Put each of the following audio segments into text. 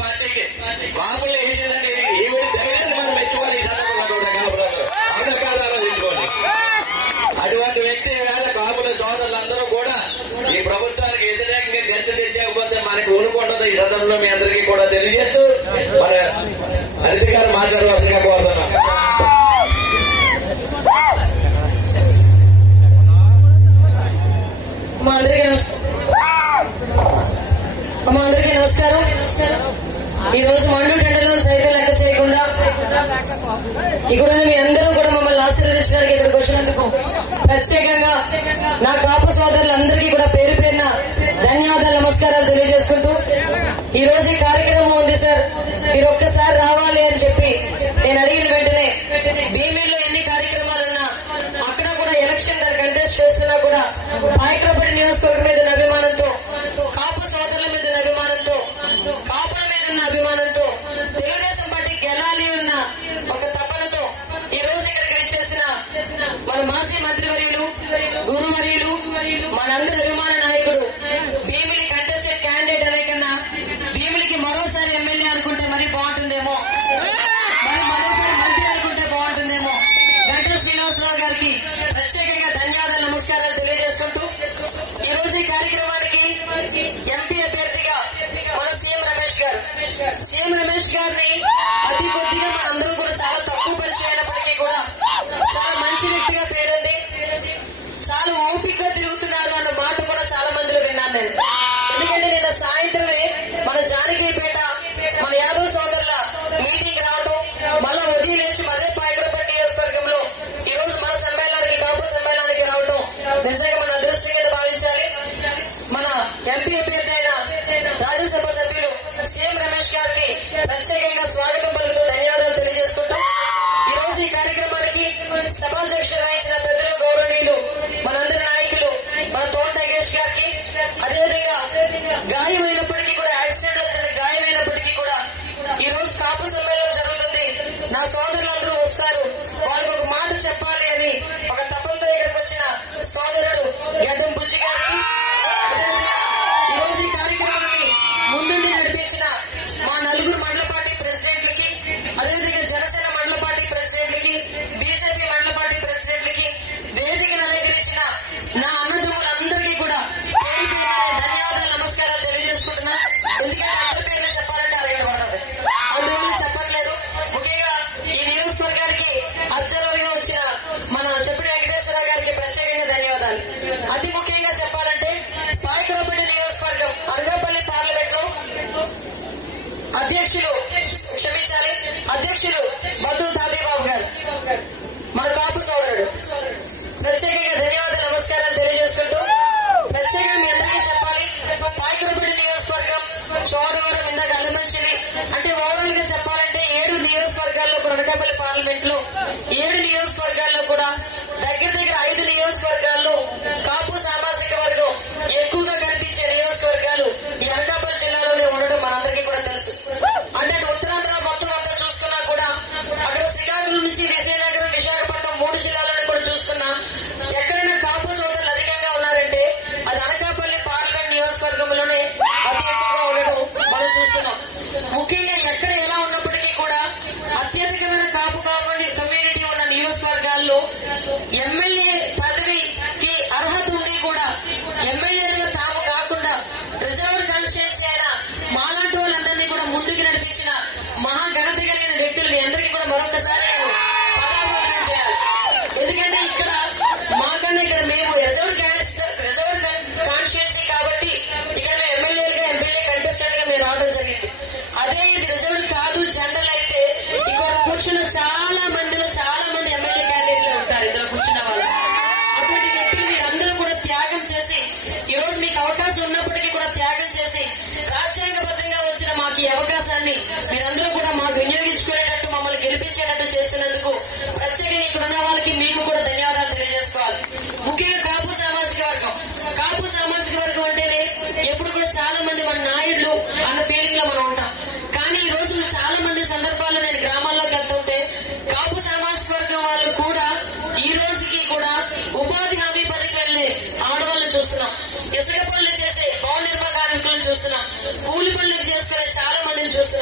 పార్టీకి మామూలు ఏంటంటే ఈవిడ ధైర్యాన్ని మనం మెచ్చుకోవాలి. ఈ సందర్భంగా కూడా కాపురాలు అవున కాదాలో తీసుకోండి. అటువంటి వ్యక్తి వేళ కాపుల సోదరులందరూ కూడా ఈ ప్రభుత్వానికి వ్యతిరేకంగా గెలిచి తెచ్చకపోతే మనకి ఊరుకుంటుంది. ఈ సందర్భంలో మీ అందరికీ కూడా తెలియజేస్తూ మన హరిత గారు మాట్లాడవలసిందిగా కోరుతున్నాం. మా అందరికీ నమస్కారం. ఈ రోజు మండు టెండర్లో సైతం లెక్క చేయకుండా ఇక్కడ మీ అందరూ కూడా మమ్మల్ని ఆశీర్వదించడానికి ఇక్కడికి వచ్చినందుకు ప్రత్యేకంగా నా కాపు సోదరులందరికీ కూడా పేరు పేరున ధన్యవాదాలు, నమస్కారాలు తెలియజేసుకుంటూ ఈ రోజు ఈ కార్యక్రమం ఉంది సార్, మీరు ఒక్కసారి రావాలి అని చెప్పి నేను అడిగిన వెంటనే భీమిలో ఎన్ని కార్యక్రమాలున్నా అక్కడ కూడా ఎలక్షన్ కంటెస్ట్ చేస్తున్నా కూడా పాయకరపల్లి నియోజకవర్గం మీద ఉన్న అభిమానంతో, కాపు సోదరుల మీద ఉన్న అభిమానంతో, కాపుల మీద ఉన్న అభిమానంతో, తెలుగుదేశం పార్టీ గెలాలి ఉన్న ఒక తపనతో ఈ రోజు ఇక్కడికి వచ్చేసిన మన మాజీ మంత్రివర్యులు, గురువర్యులు, మనందరి అభిమాన నాయకుడు, భీమిలి కంటెస్టెడ్ క్యాండిడేట్ అనే కన్నా భీమిలికి మరోసారి ఎమ్మెల్యే అనుకుంటే మరీ బాగుంటుందేమో, మరి మరోసారి మంత్రి అనుకుంటే బాగుంటుందేమో, గంటా శ్రీనివాసరావు గారికి ప్రత్యేకంగా ధన్యవాదాలు, నమస్కారాలు తెలియజేసుకుంటూ ఈ రోజు ఈ కార్యక్రమానికి ఎంపీ అభ్యర్థిగా మన సీఎం రమేష్ గారిని అతి కొద్దిగా మనందరం కూడా చాలా తక్కువ పరిచయం అయినప్పటికీ కూడా చాలా మంచి వ్యక్తిగా పేరుంది, చాలా ఓపికగా తిరుగుతున్నారు అన్న మాట కూడా చాలా మందిలో విన్నాను నేను. ఎందుకంటే నిన్న సాయంత్రమే మన జానకీపేట మన యాదవ్ సోదరుల మీటింగ్ రావడం, మళ్ళా ఉదయం నుంచి అదే పాయకరపల్లి నియోజకవర్గంలో ఈ రోజు మన సమ్మేళనానికి, కాపు సమ్మేళనానికి రావడం నిజంగా మన అదృష్టంగా భావించాలి. మన ఎంపీ అభ్యర్థి అయిన రాజ్యసభ సభ్యులు సీఎం రమేష్ గారికి ప్రత్యేకంగా స్వాగతం పలుకుతూ ధన్యవాదాలు తెలియజేసుకుంటాం. ఈ రోజు ఈ కార్యక్రమానికి సభాధ్యక్షత వహించిన పెద్దలు, గౌరవనీయులు, మనందరి నాయకులు మన తోట నాగేష్ గారికి, అదేవిధంగా గాయమైనప్పటికీ కూడా, యాక్సిడెంట్ లో గాయమైనప్పటికీ కూడా ఈ రోజు కాపు సమ్మేళనం జరుగుతుంది, నా సోదరులందరూ వస్తారు, వాళ్ళకి ఒక మాట చెప్పాలి అని ఒక తపంతో ఇక్కడికి వచ్చిన సోదరుడు గడ్డం బుజ్జి గారికి, అదేవిధంగా ఈ రోజు ఈ కార్యక్రమాన్ని ముందుండి నడిపించిన మా నలుగురు మండల పార్టీ ప్రెసిడెంట్లకి, అదేవిధంగా జనసేన మండల పార్టీ ప్రెసిడెంట్లకి, బీజేపీ మండల పార్టీ ప్రెసిడెంట్లకి, వేదికను అలంకరించిన నా అన్నదమ్ములందరికీ కూడా పేరు పేరు ధన్యవాదాలు, నమస్కారాలు తెలియజేసుకుంటున్నా. ఎందుకంటే అందరి పేర్లు చెప్పాలంటే అరగడ పడుతుంది, అందువల్ల చెప్పట్లేదు. ముఖ్యంగా ఈ నియోజకవర్గానికి అబ్జర్వర్గా వచ్చిన మన చెప్పిన వెంకటేశ్వర గారికి ప్రత్యేకంగా ధన్యవాదాలు. అతి ముఖ్యంగా చెప్పాలంటే పాయకరపల్లి నియోజకవర్గం అనకాపల్లి పార్లమెంట్ లో అధ్యక్షులు మధు తాదేబాబు గారు, మన కాపు సోదరుడు, ప్రత్యేకంగా ధన్యవాదాలు, నమస్కారాలు తెలియజేసుకుంటూ ప్రత్యేకంగా మీ అందరికీ చెప్పాలి, పాయకరపల్లి నియోజకవర్గం, చోడవరం, ఇందాక అల్లమంచిలి, అంటే ఓవరాల్ గా చెప్పాలంటే 7 నియోజకవర్గాల్లో అనకాపల్లి పార్లమెంట్ లో 7 నియోజకవర్గాల్లో కూడా దగ్గర 5 నియోజకవర్గాల్లో కాపు సామాజిక వర్గం ఎక్కువగా కనిపించే నియోజకవర్గాలు ఈ అనకాపల్లి జిల్లాలోనే ఉండడం మనందరికీ కూడా తెలుసు. అంటే ఉత్తరాంధ్ర మొత్తం అంతా చూసుకున్నా కూడా అక్కడ శ్రీకాకుళం నుంచి విజయనగరం, విశాఖపట్నం 3 జిల్లాలోనే కూడా చూసుకున్నా ఎక్కడైనా కాపు సోదరులు అధికంగా ఉన్నారంటే అది అనకాపల్లి పార్లమెంట్ నియోజకవర్గంలోనే అతి ఎక్కువగా ఉండడం మనం చూస్తున్నాం. ముఖ్యంగా ఎక్కడ ఎలా ఉన్నప్పటికీ కూడా అత్యధికమైన కాపు కమ్యూనిటీ ఉన్న నియోజకవర్గాల్లో ఎమ్మెల్యే పదవికి అర్హత ఉండి కూడా ఎమ్మెల్యేలుగా తాము కాకుండా రిజర్వ్ కాన్స్టిట్యున్సీ అయిన మాలాంటి వాళ్ళందరినీ కూడా ముందుకు నడిపించిన మహాఘనత కలిగిన వ్యక్తులు మీ అందరికీ కూడా మరొకసారి నేను పదాభివందనం చేయాలి. ఎందుకంటే ఇక్కడ మాకన్నా ఇక్కడ మేము రిజర్వ్ కాన్స్టిట్యున్సీ కాబట్టి ఇక్కడ మేము ఎమ్మెల్యే కంటెస్టెంట్ గా మేము రావడం జరిగింది. అదే ఇది రిజర్వ్ కాదు, జనరల్ అయితే ఇక్కడ కూర్చున్న చాలా మంది ఎమ్మెల్యే క్యాండిడేట్లు ఉంటారు. ఇక్కడ కూర్చున్న వాళ్ళు అటువంటి వ్యక్తులు మీరందరూ కూడా త్యాగం చేసి ఈ రోజు మీకు అవకాశం ఉన్నప్పటికీ కూడా త్యాగం చేసి రాజ్యాంగబద్ధంగా వచ్చిన మాకు ఈ అవకాశాన్ని మీరందరూ కూడా మాకు వినియోగించుకునేటట్టు, మమ్మల్ని గెలిపించేటట్టు చేస్తున్నందుకు ప్రత్యేకంగా ఇక్కడ ఉన్న వాళ్ళకి మీకు కూడా ధన్యవాదాలు తెలియజేసుకోవాలి. ముఖ్యంగా కాపు సామాజిక వర్గం అంటేనే ఎప్పుడు కూడా చాలా మంది మన నాయుళ్ళు అన్న ఫీలింగ్ లో మనం ఉంటాం. కానీ ఈ రోజు చాలా మంది సందర్భాల్లో నేను గ్రామాల్లోకి వెళ్తుంటే కాపు సామాజిక వర్గం వాళ్ళు కూడా ఈ రోజుకి కూడా ఉపాధి హామీ పనికి వెళ్లే ఆడవాళ్ళని చూస్తున్నాం, ఇసుక పనులు చేసే భవన నిర్మాణ కార్మికులను చూస్తున్నాం, కూలి పనులు చేస్తున్న చాలా మందిని చూస్తున్నాం.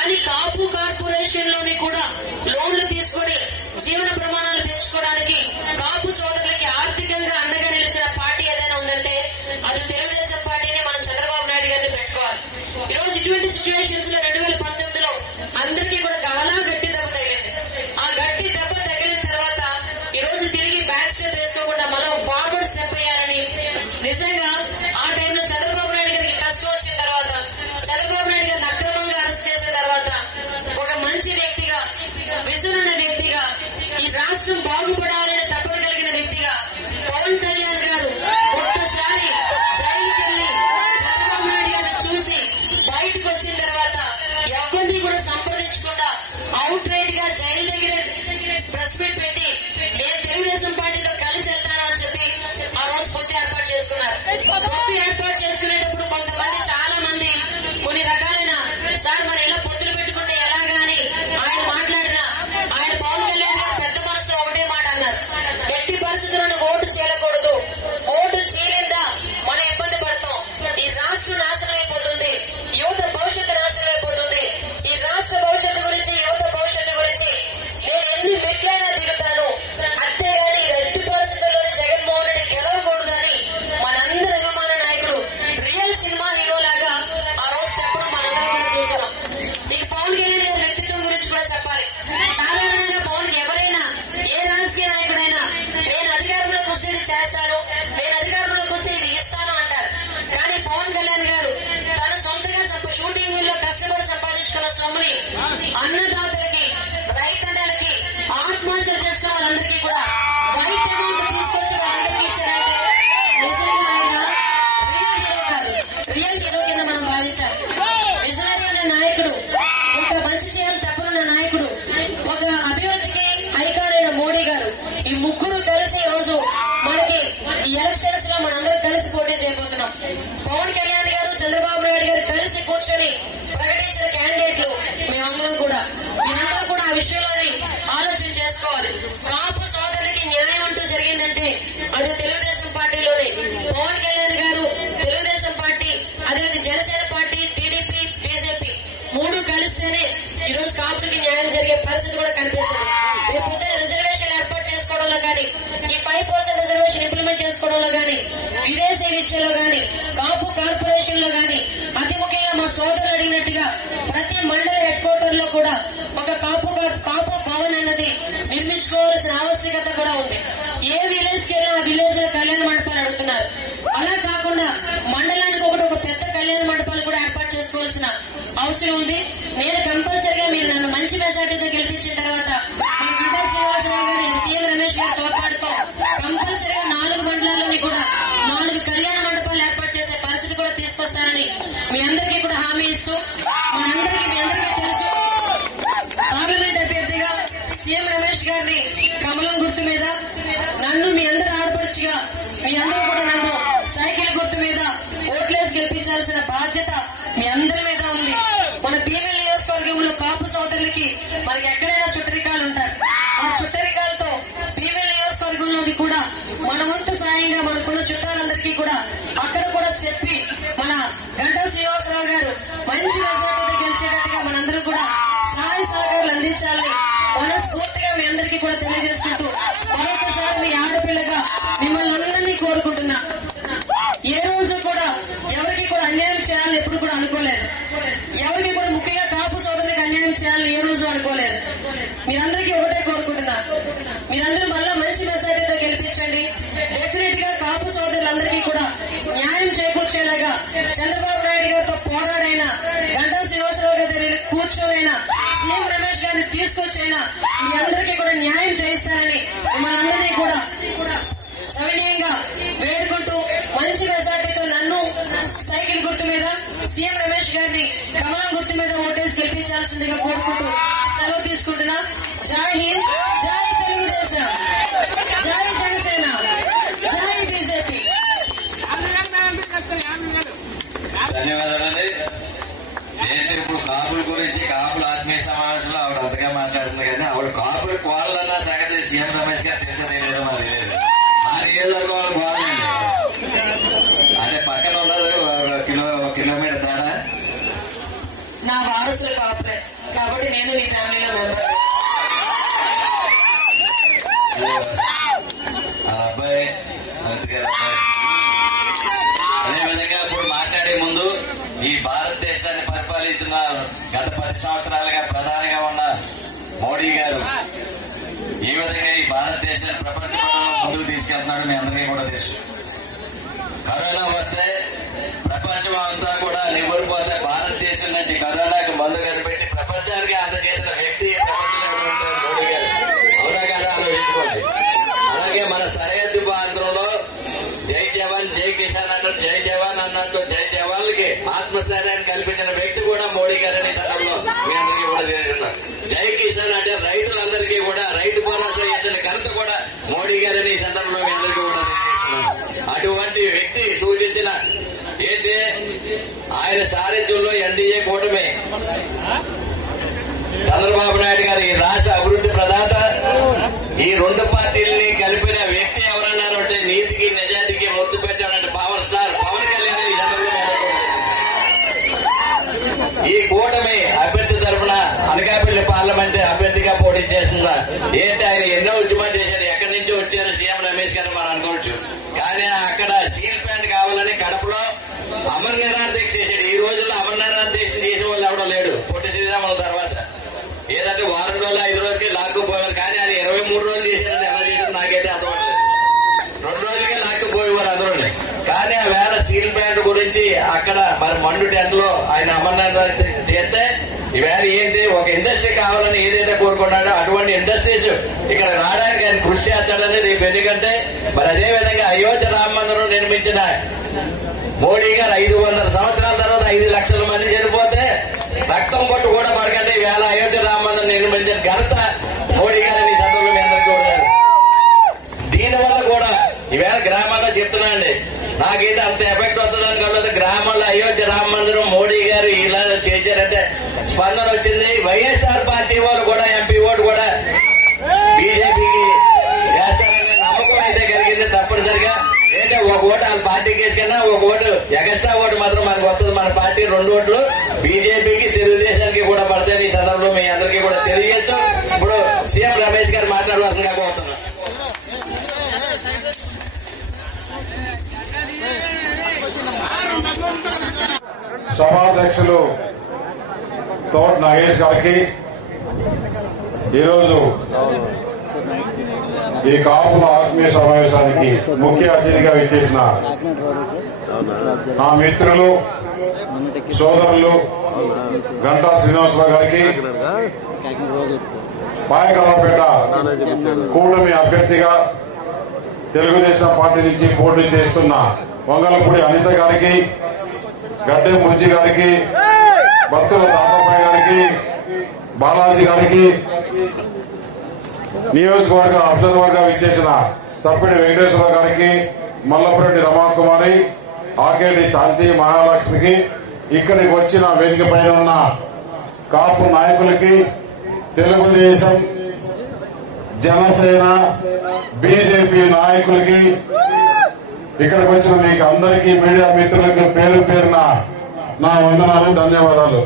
కానీ కాపు కార్పొరేషన్ లోని కూడా లోన్లు తీసుకుని జీవన ప్రమాణాలు పెంచుకోవడానికి కాపు సోదరులకి ఆర్థికంగా అండగా నిలిచిన పార్టీ ఏదైనా ఉందంటే అది తెలుగుదేశం పార్టీని మనం చంద్రబాబు నాయుడు గారిని పెట్టుకోవాలి. ఈ రోజు ఇటువంటి సిచ్యువేషన్స్ లో 2019లో అందరికీ కూడా చాలా గట్టి దెబ్బ తగిలింది. ఆ గట్టి దెబ్బ తగిలిన తర్వాత ఈ రోజు తిరిగి బ్యాక్ స్టెప్ వేసుకోకుండా మనం ఫార్వర్డ్ స్టెప్ అయ్యారని నిజంగా ఆ టైంలో చంద్రబాబు నాయుడు గారికి కష్టం వచ్చిన తర్వాత, చంద్రబాబు నాయుడు గారిని అక్రమంగా అరెస్ట్ చేసిన తర్వాత ఒక మంచి వ్యక్తిగా, విజన్ ఉన్న వ్యక్తిగా, ఈ రాష్ట్రం బాగుపడాలని తప్పక కలిగిన వ్యక్తిగా పవన్ కళ్యాణ్ గారు ఒక్కసారి జైలుకి వెళ్లి చంద్రబాబు నాయుడు గారిని చూసి బయటకు వచ్చిన తర్వాత ఎవరిని కూడా సంప్రదించకుండా అవుట్ రైట్ గా జైలు దగ్గర ప్రెస్ మీట్ పెట్టి నేను తెలుగుదేశం పార్టీలో కలిసి వెళ్తాను అని చెప్పి ఆ రోజు పొత్తు ఏర్పాటు చేసుకున్నారు. పొత్తు ఏర్పాటు చేసుకునేటప్పుడు కొంతమంది, చాలా మంది కొన్ని రకాలైన సార్ మరి ఇలా పొత్తులు పెట్టుకుంటే ఎలాగా అని ఆయన మాట్లాడినా ఆయన పవన్ కళ్యాణ్ గారు పెద్ద మనసులో ఒకటే మాట అన్నారు, ఎట్టి పరిస్థితులను ఓటు చేయకూడదు, ఓటు చేయలేదా మనం ఇబ్బంది పడతాం, ఈ రాష్ట్రం నాశనం అయిపోతుంది, యువత భవిష్యత్తు నాశనం అయిపోతుంది, ఈ రాష్ట్ర భవిష్యత్తు గురించి, యువత భవిష్యత్తు గురించి నేను ఎన్ని మెట్లైనా దిగుతాను, అంతేగాని ఎట్టి పరిస్థితుల్లోనే జగన్మోహన్ రెడ్డి గెలవకూడదు అని మనందరి అభిమాన నాయకుడు రియల్ సినిమా హీరో లాగా ఆ రోజు చెప్పడం మనందరం కూడా చూసాం. మీకు పవన్ కళ్యాణ్ గారి వ్యక్తిత్వం గురించి కూడా చెప్పాలి. సాధారణంగా పవన్ ఎవరైనా, ఏ రాజకీయ నాయకుడైనా నేను అధికారంలోకి వస్తే ఇది చేస్తాను, నేను అధికారంలోకి వస్తే ఇది ఇస్తాను అంటారు. కానీ పవన్ కళ్యాణ్ గారు తన సొంతగా షూటింగ్ లో కష్టపడి సంపాదించుకున్న సొమ్ముని అన్నదాతలకి, రైతన్నలకి, ఆత్మహత్యలు చేస్తున్న వాళ్ళందరికీ కూడా రైట్ అమౌంట్ తీసుకొచ్చి వాళ్ళందరికీ ఇచ్చారంటే నిజంగా ఆయన రియల్ హీరో కాదు, రియల్ హీరో కింద మనం భావించాలి. విజనరీ అనే నాయకుడు, ఒక మంచి చేయాలి తప్పనున్న నాయకుడు, ఒక అభివృద్ధికి అధికారైన మోడీ గారు, ఈ ముగ్గురు కలిసి ఈ రోజు మనకి ఈ ఎలక్షన్స్ లో మనందరం కలిసి పోటీ చేయబోతున్నాం. పవన్ కళ్యాణ్ గారు, చంద్రబాబు నాయుడు గారు కలిసి కూర్చొని ప్రకటించిన క్యాండిడేట్లు మేమందరం కూడా, మీరందరూ కూడా ఆ విషయంలోని ఆలోచన చేసుకోవాలి. కాపు సోదరులకి న్యాయం అంటూ జరిగిందంటే అటు తెలుగుదేశం పార్టీలోనే పవన్ కళ్యాణ్ గారు, తెలుగుదేశం పార్టీ, అదేవిధంగా జనసేన పార్టీ, టీడీపీ, బీజేపీ మూడు కలిస్తేనే ఈ రోజు కాపులకి న్యాయం జరిగే పరిస్థితి కూడా కనిపిస్తుంది. రేపు పొద్దున రిజర్వేషన్ ఏర్పాటు చేసుకోవడంలో కానీ, ఈ 5% రిజర్వేషన్ ఇంప్లిమెంట్ చేసుకోవడంలో కానీ, విదేశీ విషయంలో కానీ, కాపు కార్పొరేషన్ లో కానీ, అతి ముఖ్యంగా మా సోదరులు అడిగినట్టుగా ప్రతి మండల హెడ్ క్వార్టర్ లో కూడా ఒక కాపు భవన్ అనేది నిర్మించుకోవాల్సిన ఆవశ్యకత కూడా ఉంది. ఏ విలేజ్ కి వెళ్ళినా ఆ విలేజ్ లో కళ్యాణ మండపాలు అడుగుతున్నారు. అలా కాకుండా మండలానికి ఒక పెద్ద కళ్యాణ మండపాలు కూడా ఏర్పాటు చేసుకోవాల్సిన అవసరం ఉంది. నేను కంపల్సరిగా మీరు నన్ను మంచి మెజార్టీతో గెలిపించిన తర్వాత మన గంటా శ్రీనివాసరావు గారు, సీఎం రమేష్ గారి తోడ్పాటుతో కంపల్సరిగా 4 మండలాల్లోని కూడా 4 కళ్యాణ మండపాలు ఏర్పాటు చేసే పరిస్థితి కూడా తీసుకొస్తానని మీ అందరికీ కూడా హామీ ఇస్తూ, మీ అందరికీ తెలుసు పార్లమెంట్ అభ్యర్థిగా సీఎం రమేష్ గారిని కమలం గుర్తు మీద, నన్ను మీ అందరి ఆడపడుచుగా మీ అందరూ కూడా నన్ను సైకిల్ గుర్తు మీద ఓట్లేసి గెలిపించాల్సిన బాధ్యత మీ అందరి మీద ఉంది. మన భీమిలి నియోజకవర్గంలో కాపు సోదరులకి మనకి ఎక్కడైనా చుట్టరికాలు ఉంటారు. ఆ చుట్టరికాలతో భీమిలి నియోజకవర్గంలోని కూడా మన వంతు సాయంగా మనకున్న చుట్టాలందరికీ కూడా అక్కడ కూడా చెప్పి మన గంటా శ్రీనివాసరావు గారు మంచి మెజార్టీతో గెలిచేటట్టుగా మనందరూ కూడా సహాయ సహకారాలు అందించాలని మనస్ఫూర్తిగా మీ అందరికీ కూడా తెలియజేసుకుంటూ మరొకసారి మీ ఆడపిల్లగా మిమ్మల్ని అందరినీ కోరుకుంటున్నా. ఏ రోజు కూడా ఎవరికి కూడా అన్యాయం చేయాలని ఎప్పుడు కూడా అనుకోలేదు. ఎవరికి కూడా ముఖ్యంగా కాపు సోదరులకు అన్యాయం చేయాలని ఏ రోజు అనుకోలేదు. మీరందరికీ ఒకటే కోరుకుంటున్నా, మీరందరూ మళ్ళా మంచి మెజార్టీతో గెలిపించండి. డెఫినెట్ గా కాపు సోదరులందరికీ కూడా న్యాయం చేకూర్చేలాగా చంద్రబాబు నాయుడు గారితో పోరాడైనా, గంటా శ్రీనివాసరావు గారి దగ్గర కూర్చోనైనా, సీఎం రమేష్ గారిని తీసుకొచ్చైనా మీ అందరికీ కూడా న్యాయం చేయిస్తారని మనందరినీ కూడా సవినయంగా వేడుకుంటూ మంచి మెజార్టీతో నన్ను సైకిల్ గుర్తు మీద, సీఎం రమేష్ గారిని కమలం గుర్తు మీద ఓటేసి గెలిపించాల్సిందిగా కోరుకుంటూ సెలవు తీసుకుంటున్నా. జై హింద్, జై తెలుగుదేశం, జై జనసేన, జై బీజేపీ. ధన్యవాదాలండి. నేను ఇప్పుడు కాపుల గురించి, కాపుల ఆత్మీయ సమావేశంలో ఆవిడ అంతగా మాట్లాడుతుంది, కానీ ఆవిడ కాపుల కోళ్ళన్నా సంగతి సీఎం రమేష్ గారు తెలియదు, మనకు తెలియదు. ఆ నియోజకవర్గం బాగుందండి, అంటే పక్కన ఉన్నది 1 కిలోమీటర్ తేడా. నా వారసుల కాపులే కాబట్టి నేను మీ ఫ్యామిలీలో మెంబర్. అబ్బాయి అదేవిధంగా ఇప్పుడు మాట్లాడే ముందు ఈ భారతదేశాన్ని పరిపాలిస్తున్న గత 10 సంవత్సరాలుగా ప్రధానిగా ఉన్న మోడీ గారు ఈ విధంగా ఈ భారతదేశాన్ని ప్రపంచంలో ముందుకు తీసుకెళ్తున్నాడు మీ అందరికీ కూడా తెలుసు. కరోనా వస్తే ప్రపంచం అంతా కూడా నివ్వరిపోతే భారతదేశం నుంచి కరోనాకు మందు కనిపెట్టి ప్రపంచానికి అందజేసిన వ్యక్తి మోడీ గారు. అవునా కదా ఆలోచించుకోండి. అలాగే మన సరిహద్దు ప్రాంతంలో జై జవాన్ జై కిసాన్ అన్నట్టు జై జవాన్ అన్నట్టు జై జవాన్లకి ఆత్మస్థైర్యాన్ని కల్పించిన వ్యక్తి కూడా మోడీ గారని సందర్భంలో మీ అందరికీ కూడా తెలియజేస్తున్నారు. జై కిసాన్ అంటే రైతులందరికీ కూడా రైతు భరోసా ఇచ్చిన ఘనత కూడా మోడీ గారని ఈ సందర్భంలో మీ అందరికీ కూడా తెలియజేస్తున్నారు. అటువంటి వ్యక్తి సూచించిన ఏంటి ఆయన సారథ్యంలో ఎన్డీఏ కూటమి చంద్రబాబు నాయుడు గారు ఈ రాష్ట్ర అభివృద్ధి ప్రదాత. ఈ 2 పార్టీలని కలిపిన వ్యక్తి ఎవరన్నారు అంటే నీతికి నిజాతికి ముద్దు పెట్టాలంటే పవన్ కళ్యాణ్. ఈ సందర్భంలో ఈ కూటమి అభ్యర్థి తరఫున అనకాపల్లి పార్లమెంట్ అభ్యర్థిగా పోటీ చేస్తుందా ఏంటి? ఆయన ఎన్నో ఉద్యమాలు చేశారు. ఎక్కడి నుంచి వచ్చారు సీఎం రమేష్ గారు మనం అనుకోవచ్చు. కానీ అక్కడ స్టీల్ ప్లాంట్ కావాలని కడపలో అమర నిరాహార దీక్ష చేశాడు. ఈ రోజుల్లో అమర నిరాహార దీక్ష చేసే వాళ్ళు ఎవడో లేడు పొట్టి శ్రీరాముల తర్వాత. ఏదంటే వారం రోజులు 5 రోజులకి లాక్కుపోయారు. కానీ ఆయన 23 రోజులు చేశారని ఎలా చేశారు నాకైతే అర్థమవుతుంది. 2 రోజులకే లాక్కుపోయేవారు అందరూ. కానీ ఆ వేళ స్టీల్ ప్లాంట్ గురించి అక్కడ మరి మండు టెంట్ లో ఆయన అమర్నాథ్ చేస్తే ఈవేళ ఏంటి ఒక ఇండస్ట్రీ కావాలని ఏదైతే కోరుకున్నాడో అటువంటి ఇండస్ట్రీస్ ఇక్కడ రావడానికి ఆయన కృషి చేస్తాడని రేపు. ఎందుకంటే మరి అదేవిధంగా అయోధ్య రామ మందిరం నిర్మించిన మోడీ గారు 500 సంవత్సరాల తర్వాత 5 లక్షల మంది చనిపోతే రక్తం కొట్టు కూడా పడకండి ఈవేళ అయోధ్య రామ మందిరం నిర్మించిన ఘనత మోడీ గారిని సందర్భంలో మీ అందరికీ కూడా. దీనివల్ల కూడా ఈవేళ గ్రామాల్లో చెప్తున్నాండి నాకైతే అంత ఎఫెక్ట్ వస్తుందని కాబట్టి గ్రామాల్లో అయోధ్య రామ మందిరం మోడీ గారు ఇలా చేశారంటే స్పందన వచ్చింది. వైఎస్ఆర్ పార్టీ వారు కూడా ఎంపీ ఓటు కూడా బీజేపీకి వేస్తారనే నమ్మకం అయితే కలిగింది. తప్పనిసరిగా ఏంటంటే ఒక ఓటు వాళ్ళ పార్టీకి వేసుకన్నా ఒక ఓటు ఎగస్ట్రా ఓటు మాత్రం మనకు వస్తుంది. మన పార్టీ 2 ఓట్లు బీజేపీకి తెలుగుదేశానికి కూడా పడతాయి. ఈ సందర్భంలో మీ అందరికీ కూడా తెలియజేస్తూ ఇప్పుడు సీఎం రమేష్ గారు మాట్లాడవలసిందిగా కోరుతున్నారు. సభాధ్యక్షులు తోట నాగేష్ గారికి ఈరోజు ఈ కాపుల ఆత్మీయ సమావేశానికి ముఖ్య అతిథిగా విచ్చేసిన నా మిత్రులు సోదరులు గంటా శ్రీనివాసరావు గారికి, పాయకరావుపేట కూటమి అభ్యర్థిగా తెలుగుదేశం పార్టీ నుంచి పోటీ చేస్తున్న వంగలపూడి అనిత గారికి, గడ్డే ముజ్జి గారికి, భక్తుల దాదాబాయి గారికి, బాలాజీ గారికి, నియోజకవర్గ అబ్జర్వర్ గా విచ్చేసిన చప్పిడి వెంకటేశ్వర గారికి, మల్లపురెడ్డి రమాకుమారి, ఆకేటి శాంతి మహాలక్ష్మికి, ఇక్కడికి వచ్చిన వేదిక పైన ఉన్న కాపు నాయకులకి, తెలుగుదేశం, జనసేన, బీజేపీ నాయకులకి, ఇక్కడికి వచ్చిన మీకు అందరికీ మీడియా మిత్రులకి పేరు పేరున నా వందనాలు, ధన్యవాదాలు.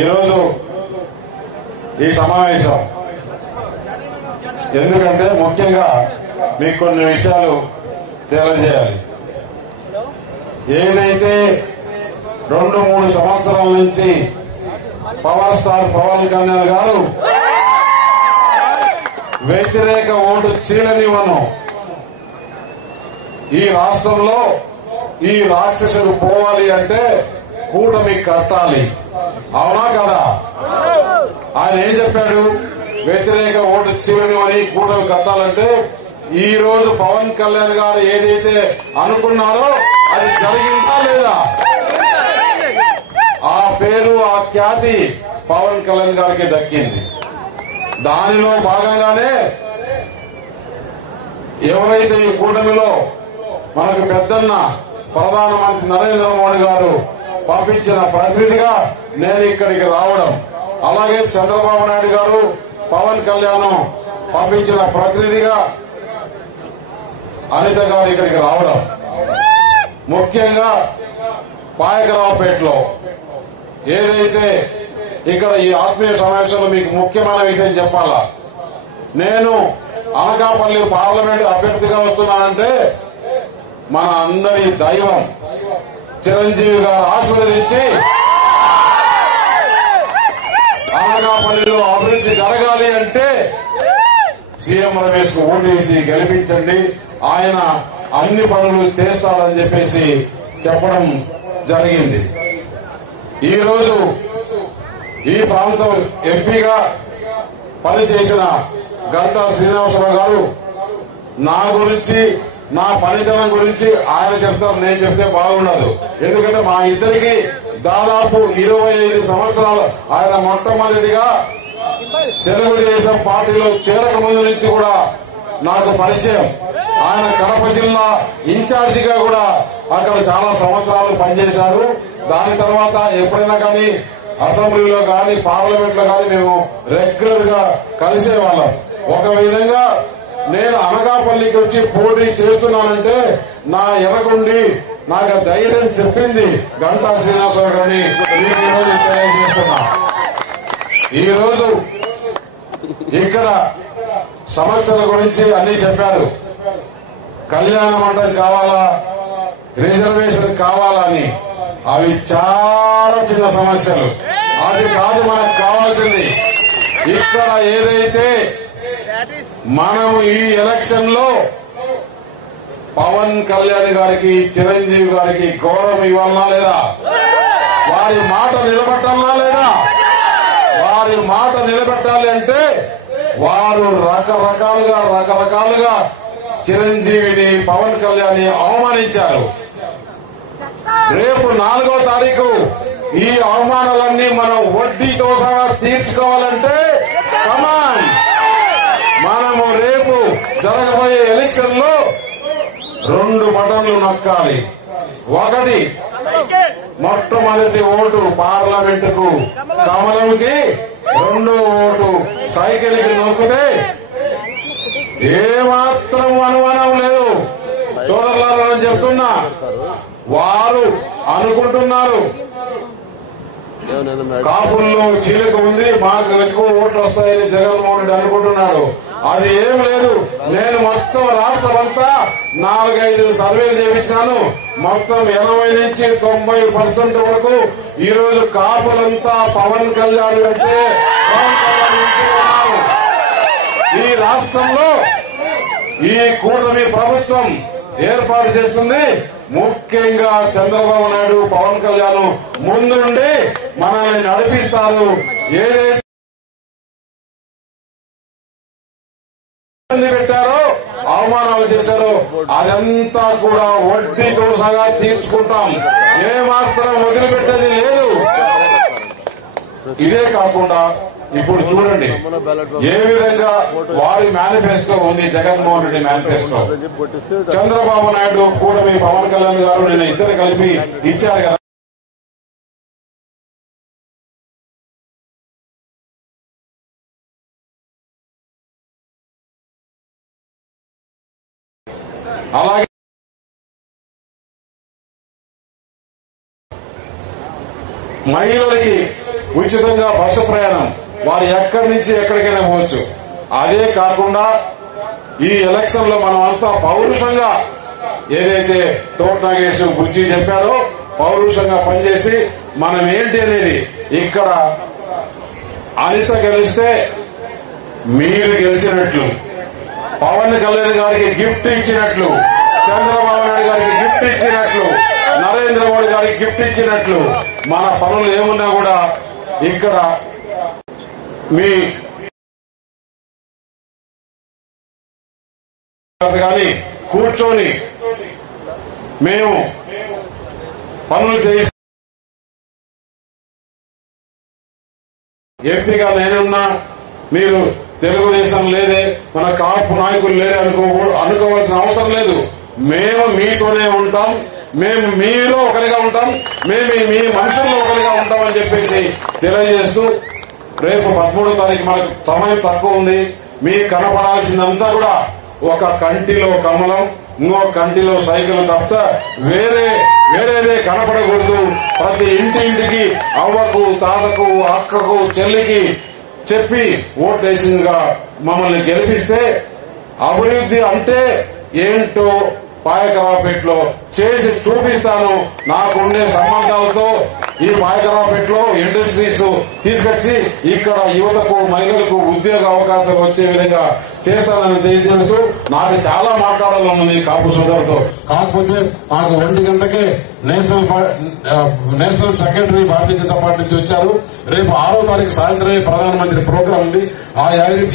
ఈరోజు ఈ సమావేశం ఎందుకంటే ముఖ్యంగా మీకు కొన్ని విషయాలు తెలియజేయాలి. ఏదైతే 2-3 సంవత్సరాల నుంచి పవర్ స్టార్ పవన్ కళ్యాణ్ గారు వ్యతిరేక ఓటు చీలనివ్వను, ఈ రాష్ట్రంలో ఈ రాక్షసుడు పోవాలి అంటే కూటమి కట్టాలి, అవునా కదా? ఆయన ఏం చెప్పాడు? వ్యతిరేక ఓటు చీలనివ్వని కూటమి కట్టాలంటే ఈ రోజు పవన్ కళ్యాణ్ గారు ఏదైతే అనుకున్నారో అది జరిగిందా లేదా? ఆ పేరు ఆ ఖ్యాతి పవన్ కళ్యాణ్ గారికి దక్కింది. దానిలో భాగంగానే ఎవరైతే ఈ కూటమిలో మనకు పెద్దన్న ప్రధానమంత్రి నరేంద్ర మోడీ గారు పంపించిన ప్రతినిధిగా నేను ఇక్కడికి రావడం, అలాగే చంద్రబాబు నాయుడు గారు పవన్ కళ్యాణ్ పంపించిన ప్రతినిధిగా అనిత గారు ఇక్కడికి రావడం, ముఖ్యంగా పాయకరావుపేటలో ఏదైతే ఇక్కడ ఈ ఆత్మీయ సమావేశంలో మీకు ముఖ్యమైన విషయం చెప్పాలా, నేను అనకాపల్లి పార్లమెంట్ అభ్యర్థిగా వస్తున్నానంటే మన అందరి దైవం చిరంజీవి గారు ఆశీర్వదించి అనకాపల్లిలో అభివృద్ధి జరగాలి అంటే సీఎం రమేష్ కు ఓటేసి గెలిపించండి, ఆయన అన్ని పనులు చేస్తాడని చెప్పేసి చెప్పడం జరిగింది. ఈ రోజు ఈ ప్రాంతం ఎంపీగా పనిచేసిన గంటా శ్రీనివాసరావు గారు నా గురించి, నా పనితనం గురించి ఆయన చెప్తారు, నేను చెప్తే బాగుండదు. ఎందుకంటే మా ఇద్దరికి దాదాపు 25 సంవత్సరాలు ఆయన మొట్టమొదటిగా తెలుగుదేశం పార్టీలో చేరక ముందు నుంచి కూడా నాకు పరిచయం. ఆయన కడప జిల్లా ఇన్ఛార్జిగా కూడా అక్కడ చాలా సంవత్సరాలు పనిచేశారు. దాని తర్వాత ఎప్పుడైనా కానీ అసెంబ్లీలో కానీ పార్లమెంట్ లో కానీ మేము రెగ్యులర్ గా కలిసేవాళ్ళం. ఒక విధంగా నేను అనకాపల్లికి వచ్చి పోటీ చేస్తున్నానంటే నా ఎనకుండి నాకు ధైర్యం చెప్పింది గంటా శ్రీనివాసరావు గారిని మీకు ఈరోజు తెలియజేస్తున్నా. ఈరోజు ఇక్కడ సమస్యల గురించి అన్ని చెప్పారు. కళ్యాణ మండపం కావాలా, రిజర్వేషన్ కావాలా అని, అవి చాలా చిన్న సమస్యలు. అది కాదు మనకు కావాల్సింది. ఇక్కడ ఏదైతే మనము ఈ ఎలక్షన్ లో పవన్ కళ్యాణ్ గారికి, చిరంజీవి గారికి గౌరవం ఇవ్వాలనా లేదా, వారి మాట నిలబెట్టాలనా లేదా, వారి మాట నిలబెట్టాలి అంటే వారు రకరకాలుగా చిరంజీవిని, పవన్ కళ్యాణ్ అవమానించారు. రేపు 4వ తారీఖు ఈ అవమానాలన్నీ మనం వడ్డీతో సహా తీర్చుకోవాలంటే కమాన్, మనము రేపు జరగబోయే ఎలక్షన్ లో 2 బటన్లు నొక్కాలి. ఒకటి, మొట్టమొదటి ఓటు పార్లమెంటుకు కమలంకి, 2వ ఓటు సైకిల్ కి నొక్కితే ఏమాత్రం అనుమానం లేదు. చూడలారని చెప్తున్నా, వారు అనుకుంటున్నారు కాపుల్లో చీలిక ఉంది, మాకు ఎక్కువ ఓట్లు వస్తాయని జగన్మోహన్ రెడ్డి అనుకుంటున్నాడు. అది ఏం లేదు. నేను మొత్తం రాష్ట్రమంతా 4-5 సర్వేలు చేయించాను. మొత్తం 80 నుంచి 90% వరకు ఈ రోజు కాపులంతా పవన్ కళ్యాణ్ అంటే పవన్ కళ్యాణ్ ఉన్నారు. ఈ రాష్ట్రంలో ఈ కూటమి ప్రభుత్వం ఏర్పాటు చేస్తుంది. ముఖ్యంగా చంద్రబాబు నాయుడు, పవన్ కళ్యాణ్ ముందుండి మనల్ని నడిపిస్తారు. ఏదైతే పెట్టారో, అవమానాలు చేశారో అదంతా కూడా వడ్డీతో సగా తీర్చుకుంటాం. ఏమాత్రం వదిలిపెట్టేది లేదు. ఇదే కాకుండా ఇప్పుడు చూడండి ఏ విధంగా వారి మేనిఫెస్టో ఉంది, జగన్మోహన్ రెడ్డి మేనిఫెస్టో. చంద్రబాబు నాయుడు కూడా మీ పవన్ కళ్యాణ్ గారు నేను ఇద్దరు కలిపి ఇచ్చారు కదా. అలాగే మహిళలకి ఉచితంగా బస్సు ప్రయాణం, వారు ఎక్కడి నుంచి ఎక్కడికైనా పోవచ్చు. అదే కాకుండా ఈ ఎలక్షన్ లో మనం అంతా పౌరుషంగా ఏదైతే తోట నాగేశ్ బుజ్జి చెప్పారో పౌరుషంగా పనిచేసి మనం ఏంటి అనేది, ఇక్కడ అనిత గెలిస్తే మీరు గెలిచినట్లు, పవన్ కళ్యాణ్ గారికి గిఫ్ట్ ఇచ్చినట్లు, చంద్రబాబు నాయుడు గారికి గిఫ్ట్ ఇచ్చినట్లు, నరేంద్ర మోడీ గారికి గిఫ్ట్ ఇచ్చినట్లు, మన పనులు ఏమున్నా కూడా ఇక్కడ మీ కానీ కూర్చొని మేము పనులు చేసి ఎంపీగా నేనున్నా, మీరు తెలుగుదేశం లేదే, మన కాపు నాయకులు లేదే అనుకోవాల్సిన అవసరం లేదు. మేము మీతోనే ఉంటాం, మేము మీలో ఒకరిగా ఉంటాం, మేము మీ మనుషుల్లో ఒకరిగా ఉంటామని చెప్పేసి తెలియజేస్తూ, రేపు 13వ తారీఖు మనకు సమయం తక్కువ ఉంది. మీకు కనపడాల్సిందంతా కూడా ఒక కంటిలో కమలం, ఇంకో కంటిలో సైకిల్ తప్ప వేరేదే కనపడకూడదు. ప్రతి ఇంటింటికి అవ్వకు, తాతకు, అక్కకు, చెల్లికి చెప్పి ఓటేసిందిగా మమ్మల్ని గెలిపిస్తే అభివృద్ధి అంటే ఏంటో పాయకరావుపేటలో చేసి చూపిస్తాను. నాకుండే సంబంధాలతో ఈ పాయకరావుపేటలో ఇండస్ట్రీస్ తీసుకొచ్చి ఇక్కడ యువతకు, మహిళలకు ఉద్యోగ అవకాశం వచ్చే విధంగా చేస్తానని తెలియజేస్తూ నాకు చాలా మాట్లాడాలన్నది కాపు సోదరుతో. కాకపోతే నాకు 1 గంటకే national secretary Bharatiya Janata party నుంచి వచ్చారు. రేపు 6వ తారీఖు సాయంత్రమే ప్రధానమంత్రి ప్రోగ్రాం ఉంది. ఆ